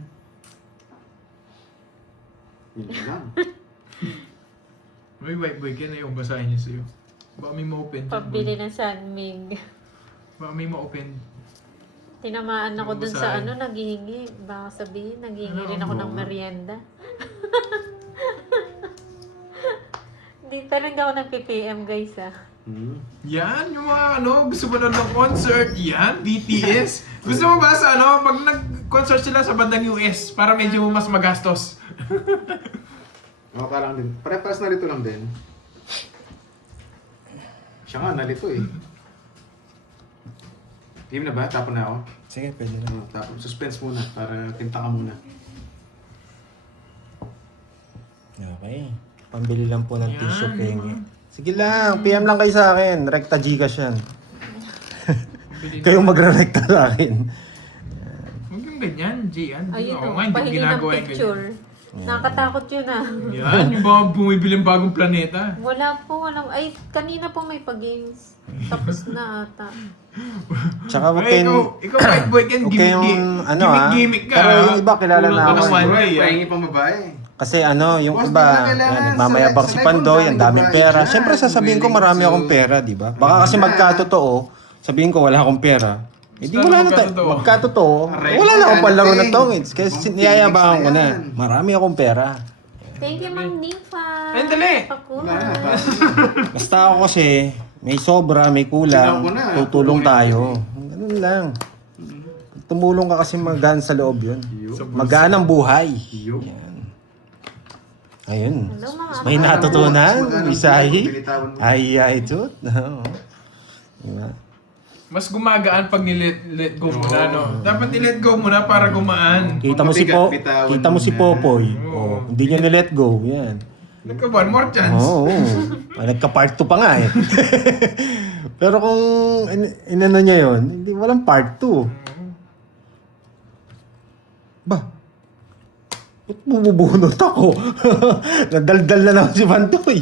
Yun na lang. May white boy, kaya na yung basahin niya sa'yo. Baka may ma-open dyan, boy. Pabili ng Sanming. Baka may ma-open. Tinamaan ako dun sa Basahin. naghihingi. Baka sabihin, naghihingi Ano, rin ako ng ano? merienda. Pero hindi ako nag-PPM guys Yan, yung mga gusto mo na ng concert, yan, BTS. Gusto mo ba sa pag nag-concert sila sa bandang US, para medyo mas magastos. Okay lang din. Pare-pares nalito lang din. Siya nga, nalito eh. Game na ba? Tapon na ako? Sige, pwede na. Tapon. Suspense muna para tinta ka muna. Okay. Pambili lang po ng Yan, tissue pengi. diba? Sige lang, PM lang kayo sa akin. Rekta Gcash yan. Bili na. Kayong magre-rekta sa akin. Huwag yung ganyan, Gian. Ayun Oo o, nga, hindi pahingi ng ginagawa yung picture. Nakakatakot yun Yan, yung mga bumibili ng bagong planeta. Wala po, walang... Ay, kanina po may pag-games. Tapos na ata. Tsaka huwag Ay, kayong... ikaw white boy, kan Huwag kayong, ano gimmick ka. Pero yung iba kilala Kulang na ka ako. ng one way, ah. Pahingi pang babae. Kasi yung Boss, iba, di na kailangan. nagmamayabang Sa si live Pandoy, ang ang daming daming babae pera. dyan. Siyempre sasabihin ko marami Willing akong to- pera, di ba? Baka kasi magkatotoo, sabihin ko wala akong pera. Hindi wala na tayo. Magkatotoo. Wala na akong palaro ng tongits. Kasi niyayabangan ko na. Marami akong pera. Thank you, Ma'am Nifa. Ay, dali. Pakula. Basta ako kasi, may sobra, may kulang, tutulong tayo. Ganun lang. Tumulong ka kasi magaan sa loob yun. Magaan ang buhay. Yan. Ayun. Hello, mga May natutunan, Isahi. Ay, ito. Diba? Mas gumagaan pag ni-let go mo na, no? Dapat i-let go mo na para gumaan. Kita mo si Popoy. Oh, hindi niya ni-let go. Yan. Nagka one more chance. Oo. Ay, nagka-part 2 pa nga eh. Pero kung inano niya yun, hindi, walang part 2. Ba? Ba't bubunot ako? Nadaldal na naman si Bantoy.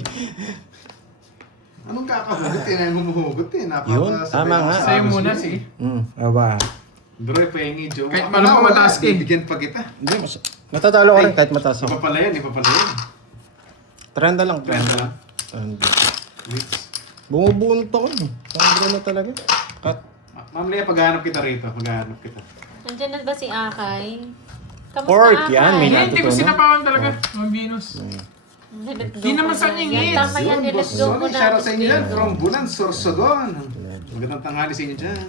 Anong kakahugot eh? Ayaw humuhugot eh. Yun, tama nga. Sa'yo muna, sige. Aba. Droy, pahingi, Joe. Kahit malamang mataas ka eh. Bigyan pa kita. Hindi, matatalo ka rin kahit mataas ako. Iba pala yan. Trenda lang. Trenda. Trenda. Bumubunot ako eh. Trenda na talaga. Cut. Ma'am Lea, paghahanap kita rito. Paghahanap kita. Nandiyan na ba si Akay? Kamusta, Pork, Akay? yan, may Hindi ko natutunan. sinapawan talaga. Mga Venus. Let go Di naman ko sa na. inyo Yan, hits. tama yan, let go mo Sorry, na. shoutout sa inyo yan. From Bunan, Sorsogon. Magandang tanghali sa inyo dyan.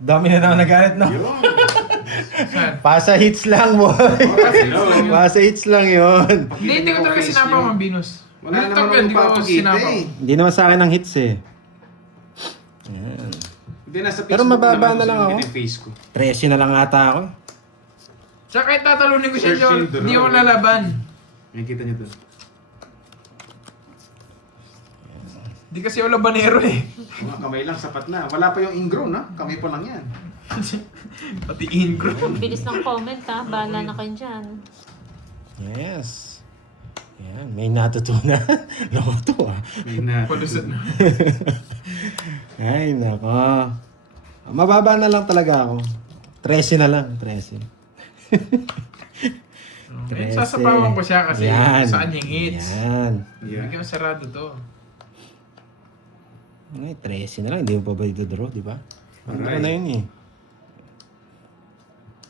Dami na naman nagalit, no? Yun. Saan? Pasa hits lang, boy. Pasa hits lang yun. Hindi ko talaga sinapawan, mga Venus. Wala Laptop naman yan, akong di ko papakita sinapaw. eh. Hindi naman sa akin ang hits eh. Yan. Hindi, nasa Pero Facebook mababa naman na lang kung ako. sino yung face ko. 13 na lang ata ako. Tsaka kahit tatalunin ko siya, Search Joel, yung draw. hindi ako lalaban. May kita niyo doon. Hindi kasi ako labanero eh. Mga kamay lang, sapat na. Wala pa yung ingrown, ha? Kamay pa lang yan. Pati ingro. Bilis ng comment ha. Bahala na kayo dyan. Yes. Yan, may natutunan. Loko to ah. May na. Palusot na. Ay, nako. Mababa na lang talaga ako. 13 na lang, 13. Okay. Sasapawan ko siya kasi saan yung hits. Yan. Yeah. Bigyan sarado to. Ay, 13 na lang. Hindi mo pa ba ito-draw, di ba? Ano Alright. na yun eh.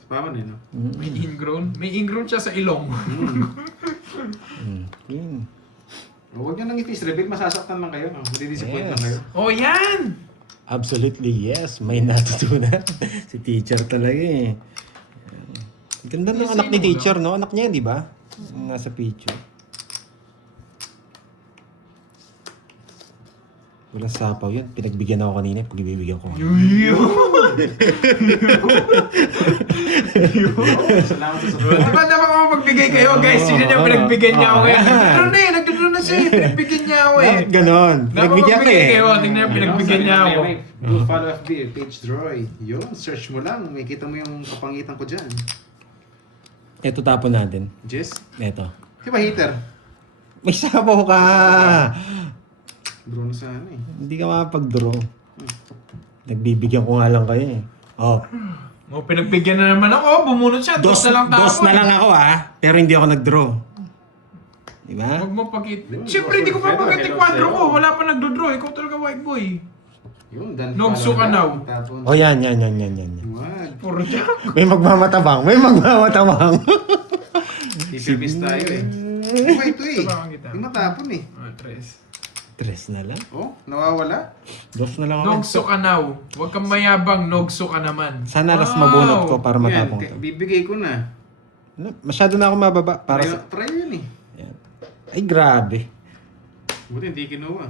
Paman eh, no? May ingrown. May ingrown siya sa ilong. Yun. Huwag nyo nang i-face reveal, masasaktan lang kayo, no? Madidisappoint Yes. lang kayo. Oh, yan! Absolutely yes. May natutunan. Si teacher talaga eh. Ganda ng Yes, anak ni sino, teacher, no? Anak niya, di ba? Nasa picture. Walang sapaw yun. Pinagbigyan ako kanina. Pagbibigyan ko. Salamat sa support. Dapat ako magbigay kayo, guys. Sino niya pinagbigyan niya ako ngayon? Ano na eh, nagdodro na siya eh. Pinagbigyan niya ako eh. Bakit ganon? Dapat Pinagbigyan ka magbigay eh. kayo. Tingnan niyo, pinagbigyan niya ako. Do follow FB, page Droy. Yun, search mo lang. May kita mo yung kapangitan ko dyan. Ito tapon natin. Jess? Ito. Di ba hater? May sapaw ka! Draw na sana eh. Hindi ka makapag-draw. Nagbibigyan ko nga lang kayo eh. Oh, Oh, pinagbigyan na naman ako. Bumunot siya. Dos na lang tapon. dos na lang ako ah. Pero hindi ako nag-draw. Diba? Huwag mo pakita. Siyempre, hindi ko pa pakita yung quadro ko. Wala pa nagdodraw. Ikaw talaga white boy. Yun, dan Nogso ka now. Tapon. Oh, yan. Wag. Puro jack. May magmamatabang. Ipipis tayo eh. Di ba ito eh? Tabangan kita. Yung matapon eh. Ah, tres. 3 na lang. Oh, nawawala. 2 na lang ako. Nogso ka now. Huwag kang mayabang. Nogso ka naman. Sana alas mabunot ko para Yan, matapong to. bibigay ko na. Ano, masyado na ako mababa. Para sa... Try yun eh. Yan. Ay, grabe. Buti hindi kinuha.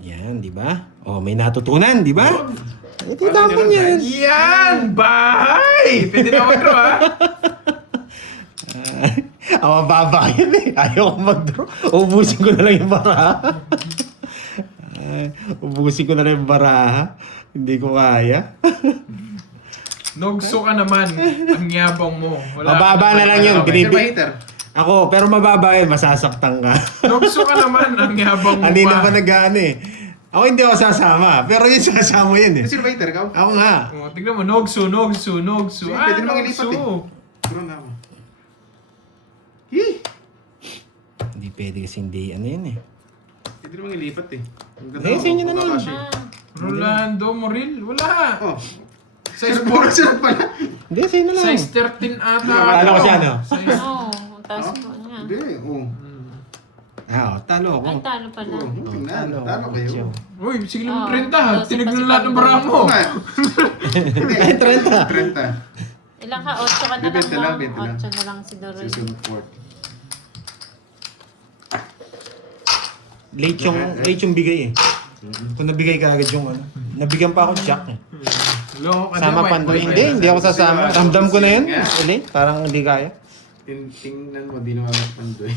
Yan, di ba? Oh, may natutunan, di ba? Ito tapon nyo yan. Yan! Bahay! Pwede na mag-draw ha? Ang mababa yan eh. Ayaw ko mag-draw. Ubusin ko na lang yung baraha. Ubusin ko na lang yung baraha. Hindi ko kaya. Nogso ka naman. Ang yabang mo. Mababa na lang yun. Sino ba Binibi. hater? Ako, pero mababa yun. Masasaktan ka. Nogso ka naman. Ang yabang mo Hindi na pa. pa nag-ano eh. Ako hindi ako sasama. Pero yun sasama yun eh. Sino ba hater? Ikaw? Ako nga. Oh, tignan mo. Nogso. Sige, pwede namang ilipat eh. Draw na ako. Hee! Hindi pwede kasi hindi ano yun eh. Pwede namang ilipat eh. Ang ganda Eh, mo, sa inyo na lang. kakasya. Ano Rolando Moril? Wala. Oh. Size Sir Borat sila pala. Hindi, sino lang? Size 13 ata. Talo ko siya, no? Size... Oo, ang taas po niya. Hindi, oh. Talo ako. Ay, talo pala. Oh, tingnan. Talo kayo. Uy, sige Oo, lang 30. kasi Tinignan kasi lahat ng bara mo. Oo nga. Hindi, Ay, 30. 30. Ilang ka? 8 ka na Di, 20 lang, lang. 20 lang. 8 na lang si Doroy. Season 4. Late yung bigay eh. Ito nabigay ka agad yung ano. Nabigyan pa ako Jack eh. Hello, Sama Pandoy. Hindi ako sasama. Ramdam ko na yun. Uli, parang hindi kaya. Tingnan mo, di naman Pandoy.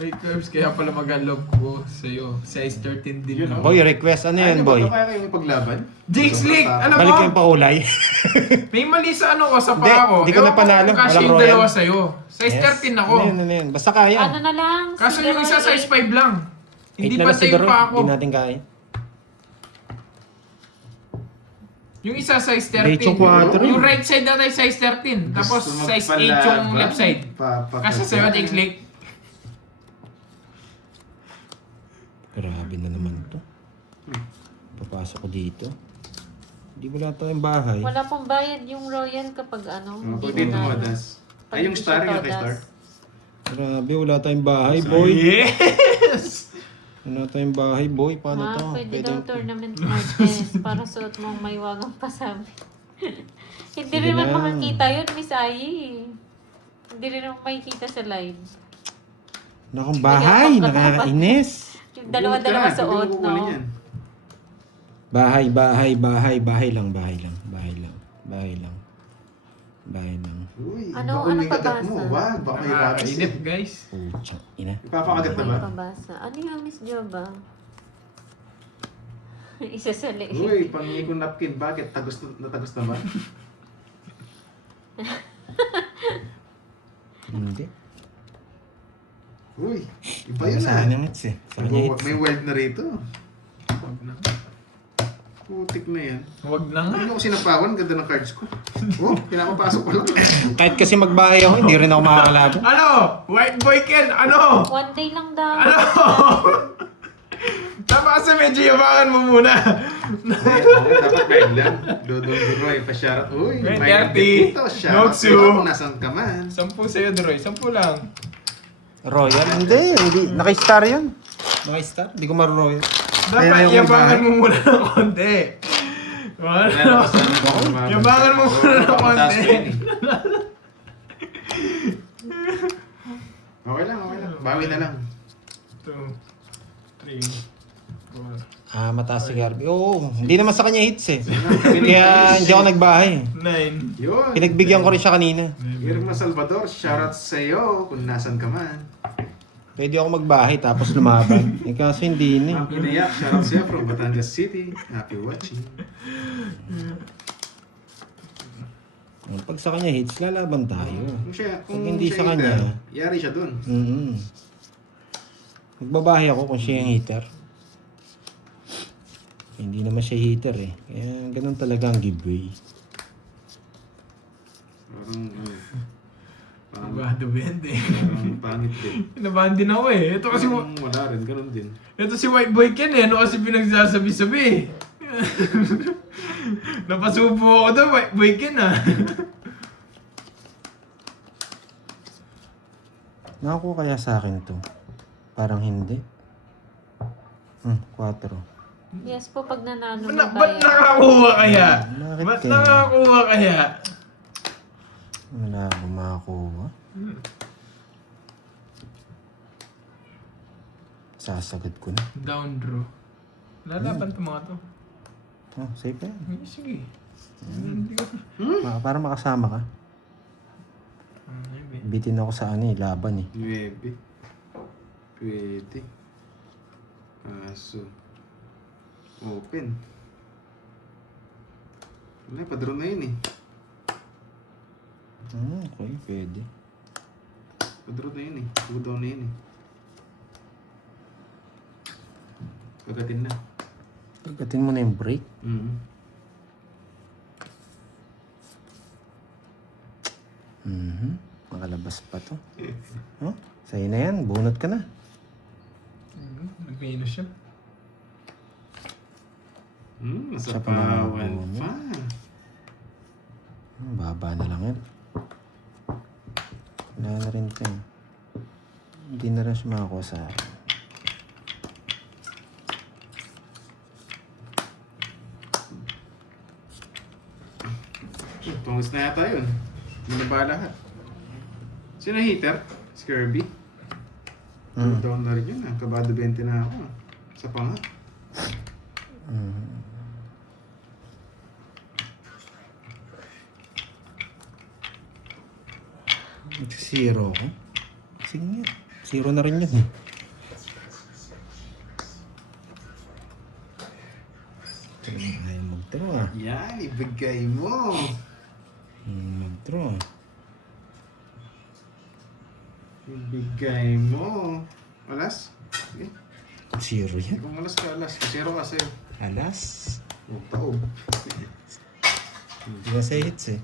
Ay, Curbs, kaya pala mag-alog ko sa'yo. Size 13 din Yun, ako. Boy, request. Ano yan, boy? Kaya kayong paglaban? Jake's League! Alam mo, Balik ko yung pakulay. may mali sa ano ko, sa Hindi, paa ko. hindi ko na panalo. Kasi Walang yung royal. dalawa sa'yo. Size 13 ako. Ano yan. Basta kaya. Ano na lang? si Kaso yung isa Doroy, size 5 lang. 8 Hindi na pa lang si tayo Doroy. pa ako. Hindi natin kaya. Yung isa size Late 13. yung 4. Yung right side natin size 13. Tapos Gusto size 8 magpalaban? yung left side. Kasi sa'yo, Jake's League. Grabe na naman to. Papasok ko dito. Hindi wala tayong bahay. Wala pong bayad yung Royal kapag ano. Pag Hindi dito na mo, ano. Das. Ay, yung star, yung kay star. Grabe, wala tayong bahay, boy. Yes! Wala tayong bahay, boy. Paano Ma, to? pwede daw tournament Martes para suot mong may wagang pasabi. Hindi Sige rin naman lang. makakita yun, Miss Ai. Hindi rin naman makikita sa live. Nakong bahay, nakakainis. Yung dalawa-dalawa suot, no? Bahay lang. Uy, Ano- baka ano may kagat pabasa? mo. Wag, baka may rabies Nakakainip, eh. guys. Putsang ina. Ipapakagat na ba? May pabasa. Ano yung Miss Joba? Isa sa leeg. Uy, pangingi ko napkin. Bakit? Natagos na ba? Hindi. Uy, iba yun Sa kanya ah. hits eh. Sa kanya hits. May weld na rito. Wag na. Putik na yan. Wag na nga. Ano ko sinapawan? Ganda ng cards ko. Oh, pinapapasok ko lang. Kahit kasi magbahay ako, hindi rin ako makakalaban. Ano? White boy Ken, ano? One day lang daw. Ano? Tama kasi medyo yabangan mo muna. Dapat guide lang. Dodong Roy, pa-shoutout. Uy, May may Derby, dito. Shoutout Noksu. sa'yo kung nasan ka man. 10 sa'yo, Droy. 10 lang. Royal? Hindi. Naka-star yun. Naka-star? Hindi ko maro-royal. Dapat yung yabangan iba. mo muna ng konti. Ano? Yabangan mo muna ng konti. Okay lang. Bawi na lang. 2, 3, 4, Mataas si Garby. Oo, hindi naman sa kanya hits eh. Kaya hindi ako nagbahay. 9. Yun. Pinagbigyan ko rin siya kanina. Irma Salvador, shoutout sa'yo kung nasan ka man. Pwede ako magbahay tapos lumaban. Eh kaso hindi na. Happy na yak, shoutout sa'yo from Batangas City. Happy watching. Pag sa kanya hits, lalaban tayo. Kung hindi siya sa kanya. hitter, yari siya dun. Magbabahay ako kung siya yung hitter. Hindi naman siya hitter eh. Kaya ganun talaga ang giveaway. Parang, Bado bende. parang pangit din. Pinabahan din ako eh. Ito kasi, Parang wala rin, ganun din. ito si White Boy Ken eh. Ano kasi pinagsasabi-sabi? Napasubo ako doon, White Boy Ken ah. Nakakuha kaya sa akin to? Parang hindi. 4. Yes po, pag nanalo may Ba't bayad. nakakuha kaya? Bakit Ba't kaya? nakakuha kaya? Wala akong makakuha. Sasagad ko na. Down draw. Lalaban to mga to. Safe yan. Sige. Hindi ko... Para makasama ka. Maybe. Bitin ako sa laban eh. Maybe. Pwede. Kaso. Open. Wala, padro na yun eh. Okay, pwede. Padro na yun eh. Pudaw na yun eh. Kagatin na. Pagkatin mo na yung break. Makalabas pa to. Sa'yo na yan. Bunot ka na. Nag-minus siya. Nasa Siya pa na pawan nabuno. pa. Baba na lang yan. Wala na rin ito. Hindi na rin sumako sa akin. Tungus na yata yun. Hindi na ba lahat? Sino hitter? Si Kirby? Down na rin yun ah. Kabado 20 na ako ah. Sa panga. Zero ko. Sige nga. Zero na rin yun. Ayaw mag-draw ah. Yan, ibigay mo. Mag-draw ah. Ibigay mo. Alas? Sige. Zero yan. Kung alas ka, alas. Zero ka sa'yo. Alas. Taob. Hindi na sa hits eh.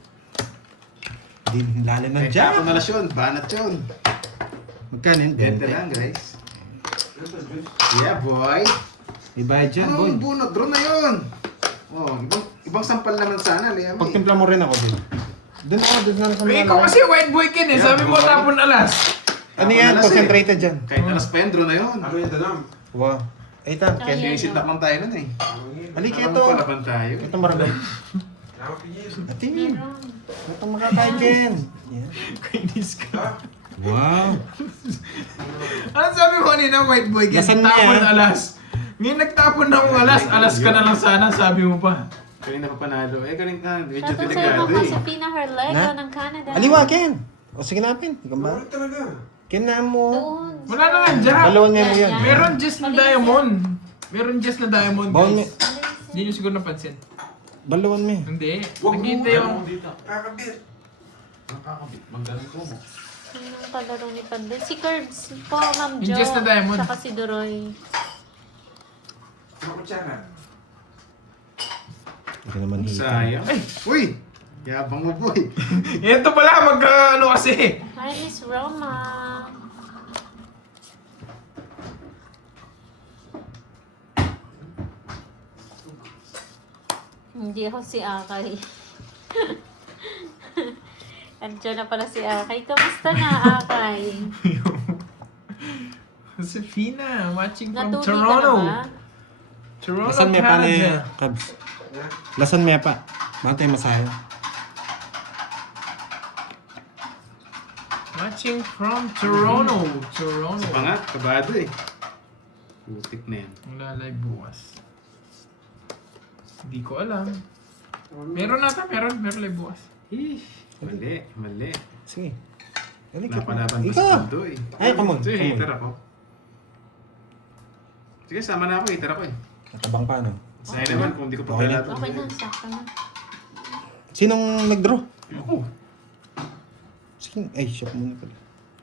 Hindi lalim ng Kahit jab. ako na alas yun. Banat yun. Magkano yun? 20 lang guys. Yeah boy. Ibayad dyan, boy. Anong bunot? Draw na yun. Oh, ibang sampal naman sana. Liam. Pagtimpla mo rin ako din. Doon lang sa Eh, ikaw kasi white boy kin eh. Yeah, Sabi mo bro. tapon alas. Ano yan? Alas eh. Concentrated dyan. Kahit alas pa yun, draw na yun. Wow. Ay, tan. Ay, Ken. Sinisit lang tayo nun eh. Halika Alam ito. mo, palaban tayo. Ito marami. Ati. Meron. Ito makakain, Ken. Yan. Kainis ka. Wow. Ano sabi mo kanina white boy kin? Lasan na Tapon yan. alas. Ngayon nagtapon na akong alas. Alas ka na lang sana, sabi mo pa. Kanina pa panalo. Eh, kanina medyo Shoutout sa'yo delikado mga eh. Sofina Herlego Na? ng Canada. Aliwa, Ken. O sige napin. Ikaw ba? Ken na mo. Doon. Wala na nga dyan. Dalawang mo yan. Meron just na diamond. Meron just na diamond Bawal mo. guys. Hindi nyo siguro napansin. Baluan mo. Hindi. Nakita yung... Sinong kalaro ni Panday? Si Curbs po, Ma'am Jo. Yung Jess na Diamond. Saka si Duroy. Hindi naman hita. Sayang. Ay! Uy! Yabang mo boy. Ito pala, ano kasi. Hi, Miss Roma. Hindi ako si Akay. Andiyan na pala si Akay. Kamusta na, Akay? Josefina, watching from Natuli ka na Toronto. ba? Toronto, Lasan may pa na Canada. eh. Cubs. Lasan may pa. Mantay masayo. Watching from Toronto. Toronto. Pa nga, kabado eh. Putik na yan. Maglalay bukas. Hindi ko alam. Meron nata, meron live bukas. Mali, mali. Sige. Halika. Napalaban pa si Ikaw. Pando eh. Ay, come on, Sige, come on. hater ako. Sige, sama na ako, hater ako eh. Natabang pa, no? Sa'yo naman kung di ko Okay na. pagkalato. Okay na, sakto na. Sinong nag-draw? Ako. Sige. Ay, shop muna pala.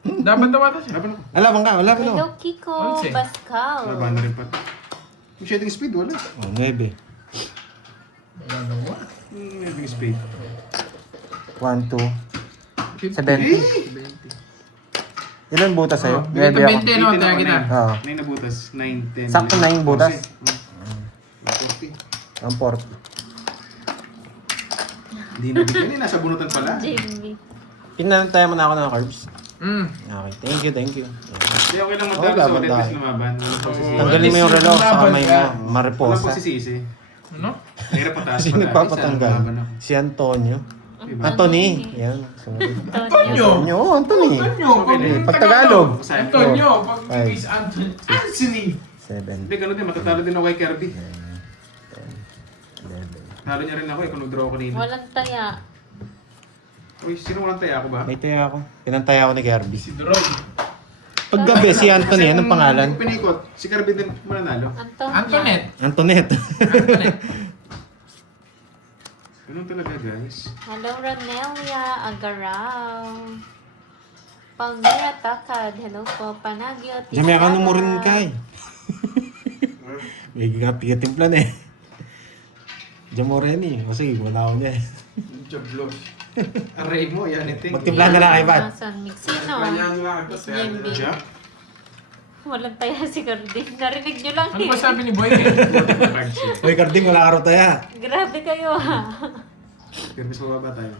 Dapat ata siya. Laban ako. Alaban ka, wala ka no? Hello, Kiko Onse. Pascal. Laban na rin pa. Yung shading speed, wala. Oh, 9. Dalawa. Shading speed. 1, 2. 50. 70. Ilan butas sa'yo? Oh, bigyan Nuebe ka ako. 20, no? Kaya kita. Oo. 9 na butas. 9, 10. Sakto 9 butas. 40. Ang port. Hindi na bigyan eh, nasa bunutan pala. Jimmy. Pinantayan mo na ako ng carbs. Mm. Okay, thank you. Hindi, okay lang Okay, matalo sa laban ulit tayo. bis lumaban. Walang pagsisisi. Tanggalin mo yung At least relo sa laban kamay ka. mo. Walang Mariposa. pagsisisi. Ano? Mahirap pataas. Sino nagpapatanggal? Laban ako. Si Antonio. Diba? Anthony. Yan. Sorry. Antonio. Antonio. Oh, Anthony. Antonio. Okay na yun. Pag Tagalog. Sayang. Antonio. Pag Ay. English, Anthony. 7. Hindi, ganun din. Matatalo din ako kay Kirby. 10. 11. Talo niya rin ako eh kung nag-draw ako kanina. Walang taya. Uy, sino walang taya ako ba? May taya ako. Pinantaya ako ni Kirby. Si Duroy. Paggabi, si Anthony. Anong pangalan? Kung pinikot, si Kirby din mananalo. Antoinette. Antoinette. Antoinette. Ganun talaga guys. Hello, Ranelia Agaraw. Palmira Takad. Hello po. Panagyo. Diyan ka nung rin kay. May gigatimpla na eh. Diyan mo rin eh. O sige, wala ako niya eh. Jablos. Aray mo, yan iting. Magtimpla na lang kay Pat. San Mixino. Miss Jimby. Jab? Walang taya si Carding. Narinig nyo lang Ano eh. ba sabi ni Boy eh? Uy, Carding, wala araw taya. Grabe kayo ha. Kermis mababa tayo.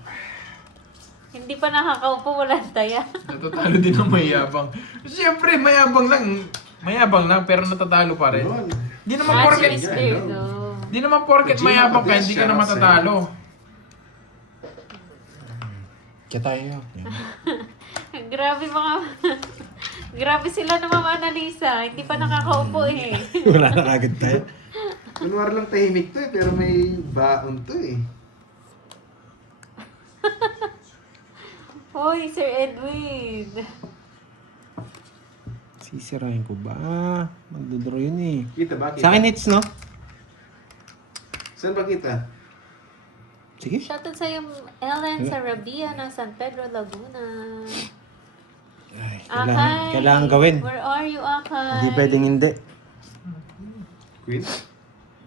Hindi pa nakakaupo, walang taya. Natatalo din ang mayabang. Siyempre, mayabang lang. Mayabang lang, pero natatalo pa rin. Yun. Di naman Ah, si porket, Miss Virgo. di naman porket Gina mayabang ka, Padilla, hindi ka na shout out matatalo. Kaya tayo. Grabe mga... Grabe sila na Ma'am Annalisa. Hindi pa nakakaupo eh. Wala na kagad tayo. Kunwari lang tahimik to eh, pero may baon to eh. Hoy, Sir Edwin. Sisirahin ko ba? Magdodraw yun eh. Kita ba? Kita? Sa akin hits, no? Saan ba kita? Sige. Shoutout sa yung Ellen Sarabia ng San Pedro, Laguna. Ay, Akay. kailangan gawin. Where are you, Akay? Hindi pwedeng hindi. Queen?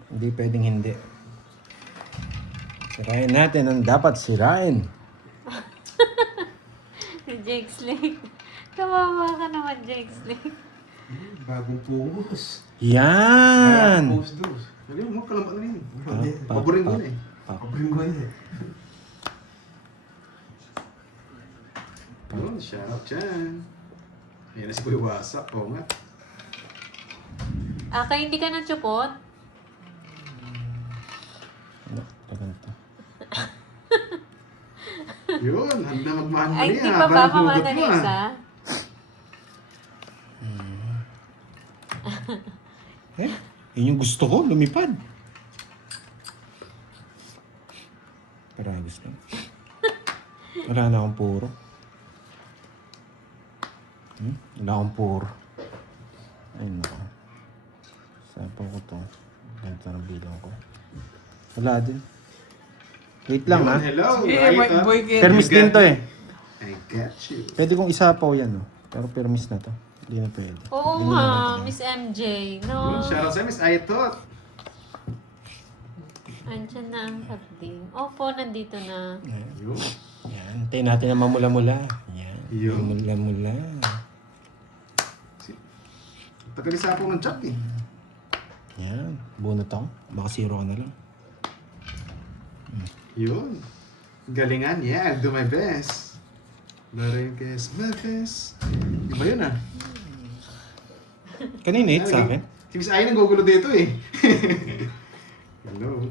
Hindi pwedeng hindi. Sirain natin ang dapat sirain. Jake Slick. Kawawa ka naman, Jake Slick. Bagong pungos. Yan! Pungos dos. Lagi mo, kalamba na rin. Pa- Paborin ko pa- na eh. pa- Paborin ko na eh. Yun, shout out dyan. Ayan na si Kuya Wasak. Oo nga. Akay, hindi ka na-chupot? Ano? Taganto. Yun, handa magmahal mo Ay, niya. hindi pa ba, Parang Ma'am hugot mo, Annalisa? Eh? Yun yung gusto ko, lumipad. Paragos lang. Wala na akong puro. Wala akong puro. Ay, nako. Sapo ko to. Ganito na bilang ko. Wala din. Wait lang Yun, ha. hello. Eh, Right, ah. Boy Ken. Permis din to eh. I got you. Pwede kong isapaw yan oh. Pero permis na to. Hindi na pwede. Oo Hindi nga, na natin. Miss MJ. Yun, No. shout out sa Miss Aitot. Andiyan na ang Carding. Opo, nandito na. Yun. Yan. Tayo natin ang mamula-mula. Yan. Yun. Mamula-mula. Tagalisa ako ng chat eh. Yan. Bunot ako. Baka zero ka na lang. Yun. Galingan, yeah, I'll do my best. Daring guess my best. Iba yun ah. Kanina hit sa akin. Si Miss Ay nanggugulo dito eh. Hello.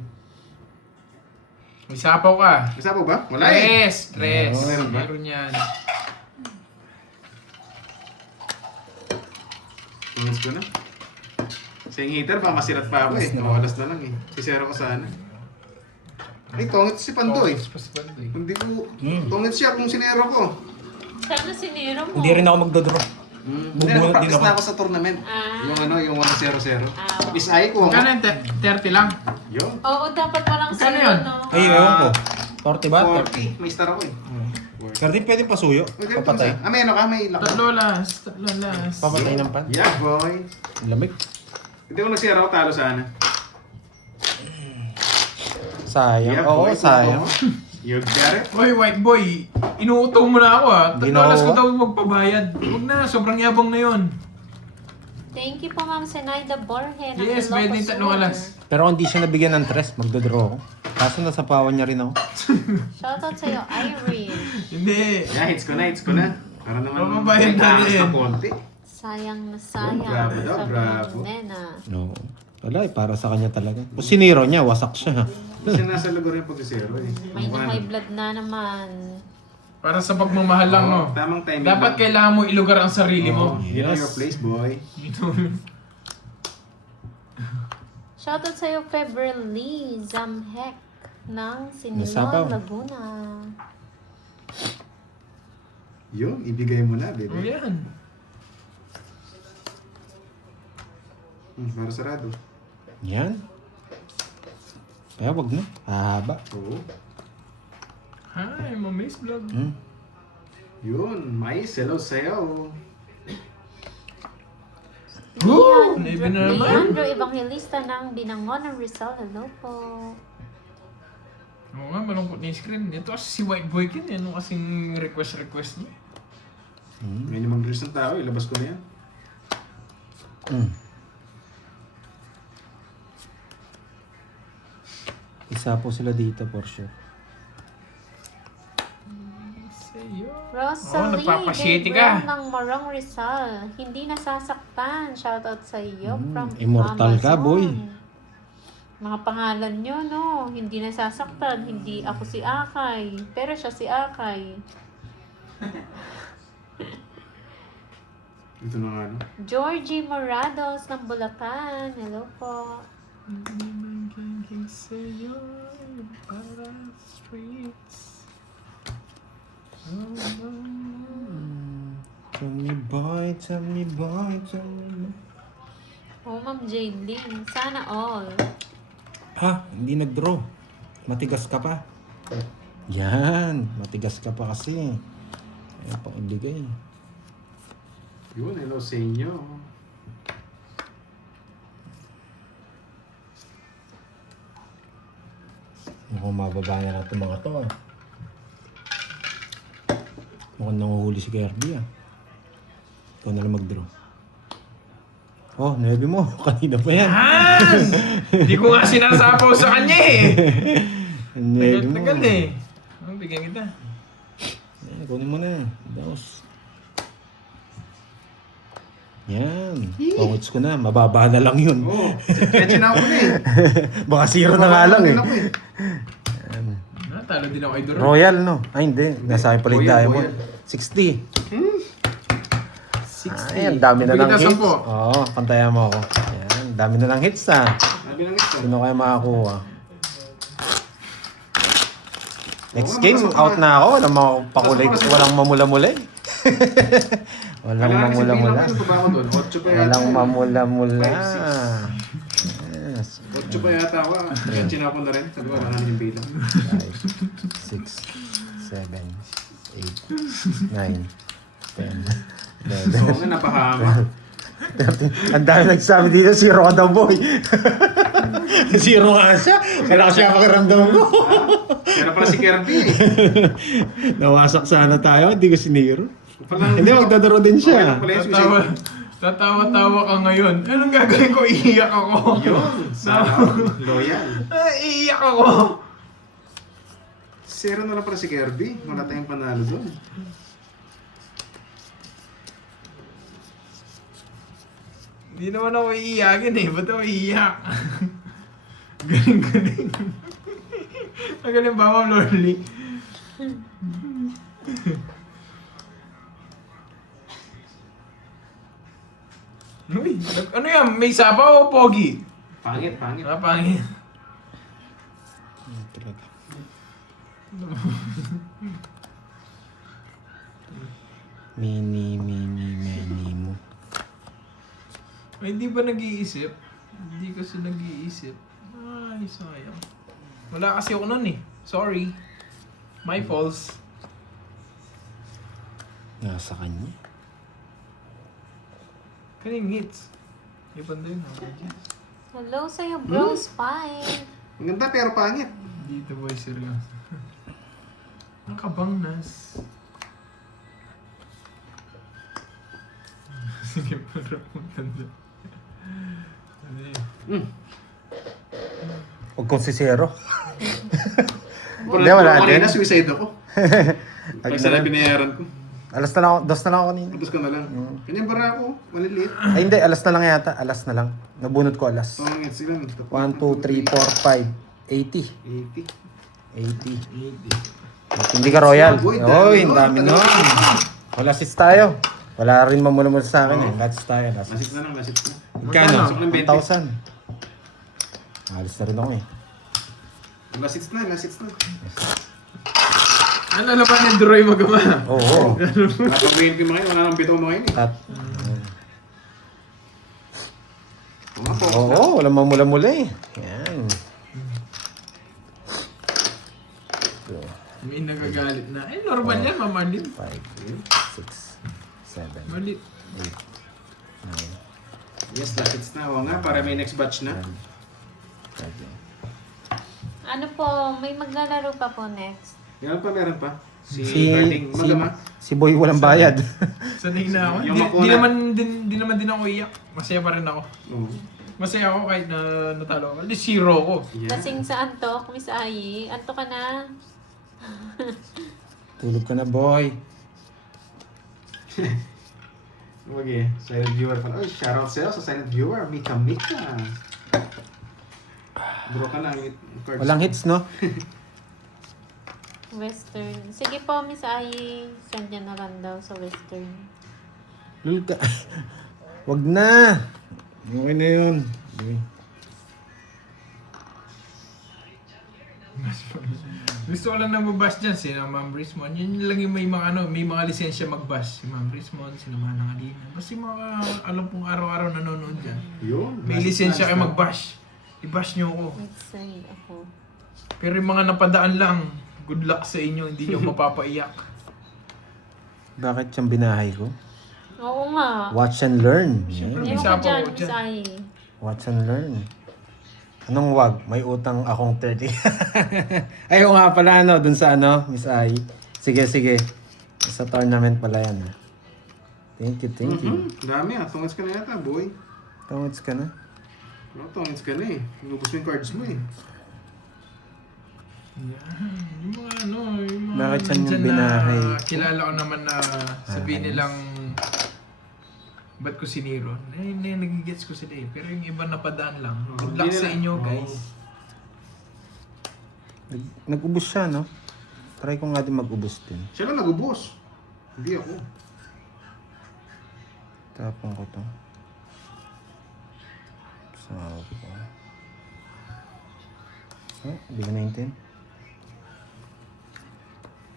May sapaw ka. Isa po ba? Wala eh. Stress. Meron ba? Meron yan. Tumis ko na. Sa yung heater, baka masirat pa ako eh. Alas na lang eh. Sisero ko sana. Ay, tongit si Pandoy. Hindi ko... Tongit siya kung sinero ko. Sana siniro mo. Hindi rin ako magdodraw. Hindi, Bubunot din practice ako. na ako sa tournament. Ah. Yung ano, yung 1-0-0. Ah. Miss Ay ko. Magkano yung 30 lang? Yun. Oo, dapat walang Magkano zero, yun? no? Ay, ewan ko. 40 ba? 40. May star ako eh. Kardin pwedeng pasuyo. Uy, ganito Papatay. sa- Ah, may ano ka? May lock. Tatlo last. Papatay ng pan. Yeah, boy. Lamig. Hindi ko nasira ako, talo sana. Sayang. Yeah, Oo, boy. sayang. You got it? Hoy, white boy. Inuutong mo na ako ah. Hindi Tatlo na alas ko ako, daw magpabayad. Huwag na, sobrang yabang na yun. Thank you po, Ma'am Senaida Borge. ng Yes, Ilocos pwede yung tatlong Sur. alas. Pero kung di siya nabigyan ng tres, magdodraw ako. Kaso nasapawan niya rin ako. Shoutout sa'yo, Irene. Hindi. Yeah, hits ko na, hits ko na. Para naman Mababayad na angas rin. na konti. Sayang na sayang. Bravo daw, Sabi bravo. ng Nena. No. Wala eh, para sa kanya talaga. Kung siniro niya, wasak siya. Kasi nasa lugar yung pag-zero eh. May Ano ba? na-high blood na naman. Para sa pagmamahal lang, no? Tamang timing Dapat lang. kailangan mo ilugar ang sarili mo. You know Yes. your place, boy. Shoutout sa'yo, February Zamhek ng Nasapaw. Sinilon, Laguna. Yun, ibigay mo na, Oh, baby. yan. Para sarado. Yan. Kaya wag na. Hahaba. Oo. Hi, Mami's Vlog. Yun, mais, hello sa'yo. Woo! Naiba na naman. Leandro Evangelista ng Binangonan Rizal. Hello po. Oo nga, malungkot na yung screen. Ito kasi si White Boy Kin, ano kasing request niya. Ngayon yung mag-dress ng tao, ilabas ko na yan. Isa po sila dito for sure. Rosalie, nagpapasyete Gabriel ka. ng Morong Rizal. Hindi nasasaktan. Shoutout sa iyo from immortal ka, Amazon. boy. Mga pangalan nyo, no? Hindi nasasaktan. Hindi ako si Akay. Pero siya si Akay. Ito na nga, no? Georgie Morados ng Bulacan. Hello po. Tell me boy, tell me boy, tell me. Oh, Ma'am Jaylene. Sana all. Ha? Hindi nag-draw. Matigas ka pa. Yan. Matigas ka pa kasi. Ayaw pa ibigay. Yun, hello sa inyo. Mukhang mababa na natin mga to ah. Mukhang nanguhuli si Kirby ah. Ikaw na lang mag-draw. Oh, 9 mo. Kanina pa yan. Hindi ko nga sinasapaw sa kanya eh. 9 mo. Tagal eh. Bigyan kita. Kunin mo na. Daos. Yan. Pangits ko na. Mababa na lang yun. Oo. Kaya sinako na eh. Baka zero na nga lang eh. Ako eh. Talo din ako kay Doron. Royal, no? Ay, hindi. Nasa akin pala yung Royal, diamond. Royal. 60. Ay, ang dami na lang Bigyan hits. na 10. Oo, pantayan mo ako. Yan, dami na lang hits ah. Sabi lang ito. Sino kaya makakuha? Next Oo, game, makasok ka out na. na ako. Walang mapakulay. Makasok ka. Walang mamula-mula eh. Walang mamula-mula. Ano ba ako doon? 8 pa yata. Walang mamula-mula. 5, 6. Yes. 8 pa yata ako. Kaya sinako na rin. Sabi ko, wala namin yung bilang. 5, 6, 7, 8, 9, 10, 11. Oo nga, napahama. Ang dami nagsabi dito, zero ka daw, boy. Zero nga siya. Kailangan siya pakiramdam ko. Kaya pala si Kirby eh. Nawasak sana tayo, hindi ko siniro. Palang- Hindi, magdadaro din Okay siya. lang pala yung suicide. Tatawa-tawa ka ngayon. Anong gagawin ko? Iiyak ako. Yun. Sana loyal. Iiyak ako. 0 na lang pala si Kirby. Wala tayong panalo doon. Hindi naman ako iiyakin eh. Ba't ako iiyak? Galing-galing. Magaling ba, Ma'am Lorly? Uy, ano yan? May sabaw o pogi? Pangit, pangit. Pangit. Mini mo. Ay, hindi ba nag-iisip? Hindi kasi nag-iisip. Ay, sayang. Wala kasi ako nun eh. Sorry. My faults. Nasa kanya. Kaning hits. Iban din ako. Hello sa'yo, bro. Spine. Ang ganda pero pangit. Dito boy, seryoso. Ang kabangnas. Sige, para magtanda. Ano yun? Huwag kong si zero. Hindi, wala din. Kanina suicide ako. Kasi na binayaran ko. Alas na lang ako, dos na lang ako kanina. Tapos ko na lang. Kanyang bara ako. Maliliit. Ay hindi, alas na lang yata. Alas na lang. Nabunot ko alas. Pangit sila. 1, 2, 3, 4, 5. 80. 80. Hindi ka royal. Boy, dami Oy, nun. ang dami nun. Wala assist tayo. Wala rin mamula sa akin eh. Last tayo. Last. Lasik na lang, lasik na. Magkano? Pasok ng 1,000. Alis na rin ako eh. Lasik na, lasik na. Ano naman yung Droy Magama? Oo. Napag-win ko mga yun, wala nang bitaw mga yun eh. Tat. Oo, focus na. Oo, walang mamula-mula eh. Yan. May nagagalit na. Eh, normal yan, mamalit. 5, 6, 7, Malit. 8, 9, Yes, lasik na. Oo nga, para may next batch na. 10, Ano po, may maglalaro pa po next. Meron pa, meron pa. Si Si, Harding si, Magama. Si Boy walang bayad. Sanay na ako. Yung Di Makuna. di naman din ako iyak. Masaya pa rin ako. Oo. Masaya ako kahit na natalo ako. At least zero ko. Yeah. Kasing sa antok, Miss Ai. Antok ka na. Tulog ka na, boy. Okay, silent viewer pala. Oy, shoutout sa'yo sa silent viewer. Mika Mika. Draw ka na. Cards. Walang hits, no? Western. Sige po, Miss Ai. Send niya na lang daw sa Western. Lul ka. Wag na. Okay na yun. Okay. Gusto ko lang na mabash dyan, si Ma'am Brismon. Yun lang yung may mga lisensya magbash. Si Ma'am Brismon, si Ma'am Alina. Basta yung mga alam pong araw-araw nanonood dyan. Yun. May lisensya kayo magbash. I-bash nyo ako. Excited ako. Pero yung mga napadaan lang, good luck sa inyo, hindi nyo mapapaiyak. Bakit siyang binahay ko? Oo nga. Watch and learn. Siyempre. Yeah. Ewan ko Isa pa dyan, ako Miss dyan. Ai. Watch and learn. Anong wag? May utang akong 30. Ayaw nga pala, ano, dun sa ano, Miss Ai. Sige, sige. Sa tournament pala yan. Thank you, thank you. Dami ah. Tungits ka na yata, boy. Tungits ka na. No, tungits ka na eh. Inubos mo yung cards mo eh. Yung mga yung mga Bakit saan yung nandyan binahay? na kilala ko naman na sabihin nilang ba't ko siniro? Nagigets ko sila eh. Pero yung iba napadaan lang. Good luck Hindi sa na- inyo Oo. guys. Nag-ubos siya, no? Try ko nga din mag-ubos din. Siya lang nag-ubos. Hindi ako. Tapon ko to. Sabi ko. Oh, bigyan na yung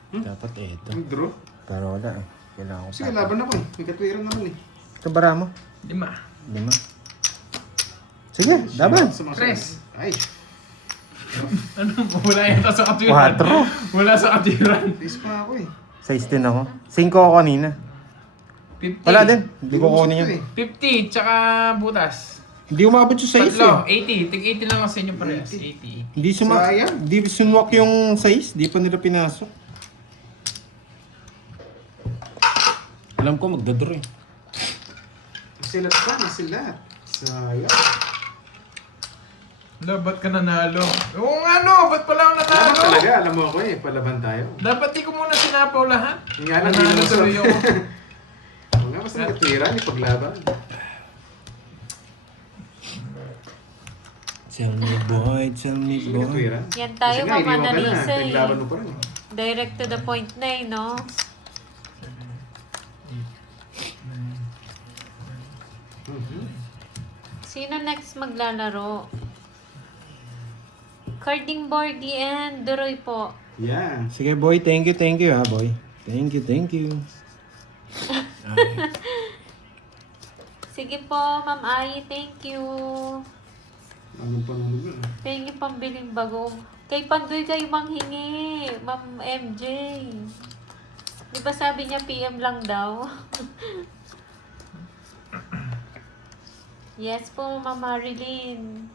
10. Dapat ito. Ang draw. Pero wala eh. Kailangan ko Sige, pa. laban ako eh. May katwiran naman eh. Ito bara mo? 5. 5. Sige, laban. Sa mga Tres. Ay, Ano? Wala yata sa katiran. 4. Wala sa katiran. face pa ako eh. 16 ako. 5 ako kanina. 50. Wala din. Hindi ko kunin Ito yan. eh. 50, tsaka butas. Hindi umabot yung 6 Tatlo, eh. 80. Tig 80 lang ako sa inyo parehas. 80. Hindi Sayang. Hindi sunwak yung 6. Di pa nila pinasok. Alam ko magdadraw eh. Silat pa, nasilat. Sayang. Wala, ba't ka nanalo? Oo nga no, ba't pala ako Laban nanalo? talaga, alam mo ako eh. Palaban tayo. Dapat di ko muna sinapaw lahat. Yung nga lang, Nanalo hindi tuloy ako. Oo nga, basta may katwiran, yung paglaban. Tell me boy, tell me May boy. katwiran. Yan tayo, Kasi nga, Ma'am iniwan ka na. Annalisa eh. Paglaban mo pa rin. Direct to the point na eh, no? Sino next maglalaro? Carding Boardy and Duroy po. Yeah. Sige boy, thank you ha boy. Thank you. Sige po, Ma'am Ai, thank you. Ano pa nung ba? Pengi pambiling bagong. Kay Pandoy kayo manghingi, Ma'am MJ. Di ba sabi niya PM lang daw? Yes po, Ma'am Marilyn.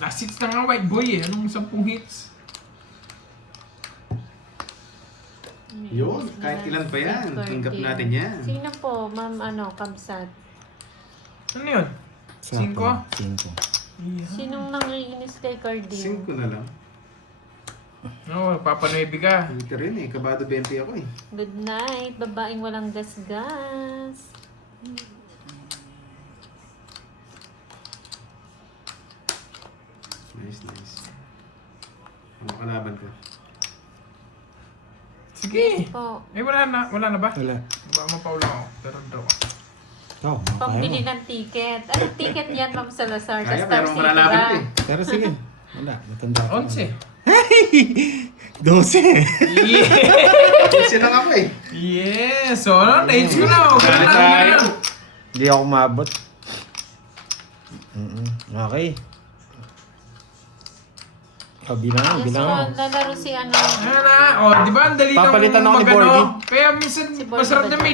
Last hits na nga white boy eh. Anong 10 hits? Yun, kahit ilan pa yan. Tanggap natin yan. Sino po, Ma'am Kamsat? Ano yun? 5? 5. Sinong nangiinis kay Carding? 5 na lang. Oo, papanuebi ka. Hindi ka rin eh. Kabado 20 ako eh. Good night, babaeng walang gasgas. Nice. Ano kalaban ko? Sige. Po, Eh, wala na ba? Wala. Baka mapaula ako. Pero draw ko. Oh, pambili kaya mo. ng ticket. Anong ticket yan, Ma'am Salazar? Kaya Star pero City malalaban ba? ko eh. Pero sige. Wala, matanda ko. 11. 12. Yeah! Kasi lang ako eh. Yes! So, ano? Nails ko na. Ganun Galit lang. tayo. ganun lang. Hindi ako maabot. Okay. Bilang, Yes, bilang. so, lalaro si Ayan na. O, di ba? Ang dali Papalitan ng ako ni magano. Borgie. Kaya minsan, Si Borgie masarap ba na may